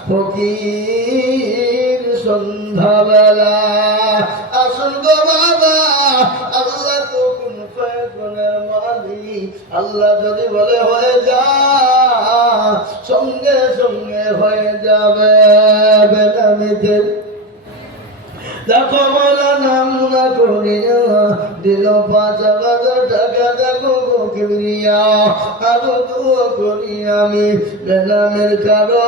ফকির সন্ধ্যাবেলা আসুন গো বাবা আল্লাহ তো কোন ফায়গুনের মালিক আল্লাহ যদি বলে হয়ে যা সঙ্গে সঙ্গে হয়ে যাবে বেনামিতে দেখো বলা নাম না করিয়া দিল 5000 টাকা দেখো কিবরিয়া আরো দুয়া করি আমি বেনামের কারণ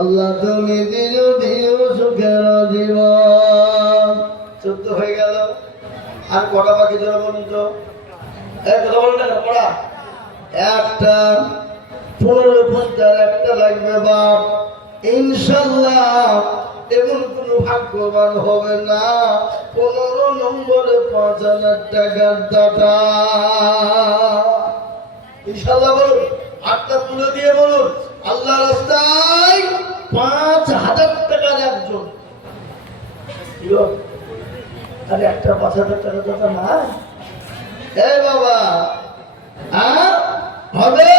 আল্লাহ তুমি দিও দিও সুখের জীবন 14 হয়ে গেল আর কটা বাকি ধরে বলুন তো এই কথা বলুন না পড়া একটা 15 পঞ্চার একটা লাগবে বাপ ইনশাআল্লাহ এমন কোন ভাগ্যবান হবে না 15 নম্বরে 5000 টাকার দাতা ইনশাআল্লাহ বলুন আটটা তুলে দিয়ে বলুন আল্লাহ রাস্তায় 5000 টাকার একজন আরে একটা 5000 টাকার দাতা না এ বাবা হবে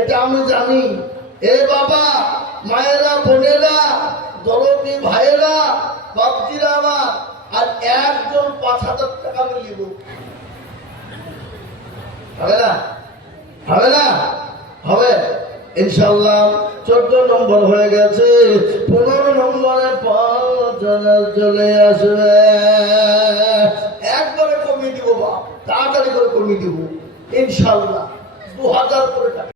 এটা আমি জানি এ বাবা মায়েরা বোনেরা দরদি ভাইয়েরা বাপজিরা আমার আর একজন 5000 টাকা আমি নিব হবে না হবে না হবে ইনশাআল্লাহ 14 নম্বর হয়ে গেছে 15 নম্বরে 5000 চলে আসবে একবারে কমিয়ে দিব বাপ তাড়াতাড়ি করে কমিয়ে দিব ইনশাআল্লাহ 2000 করে টাকা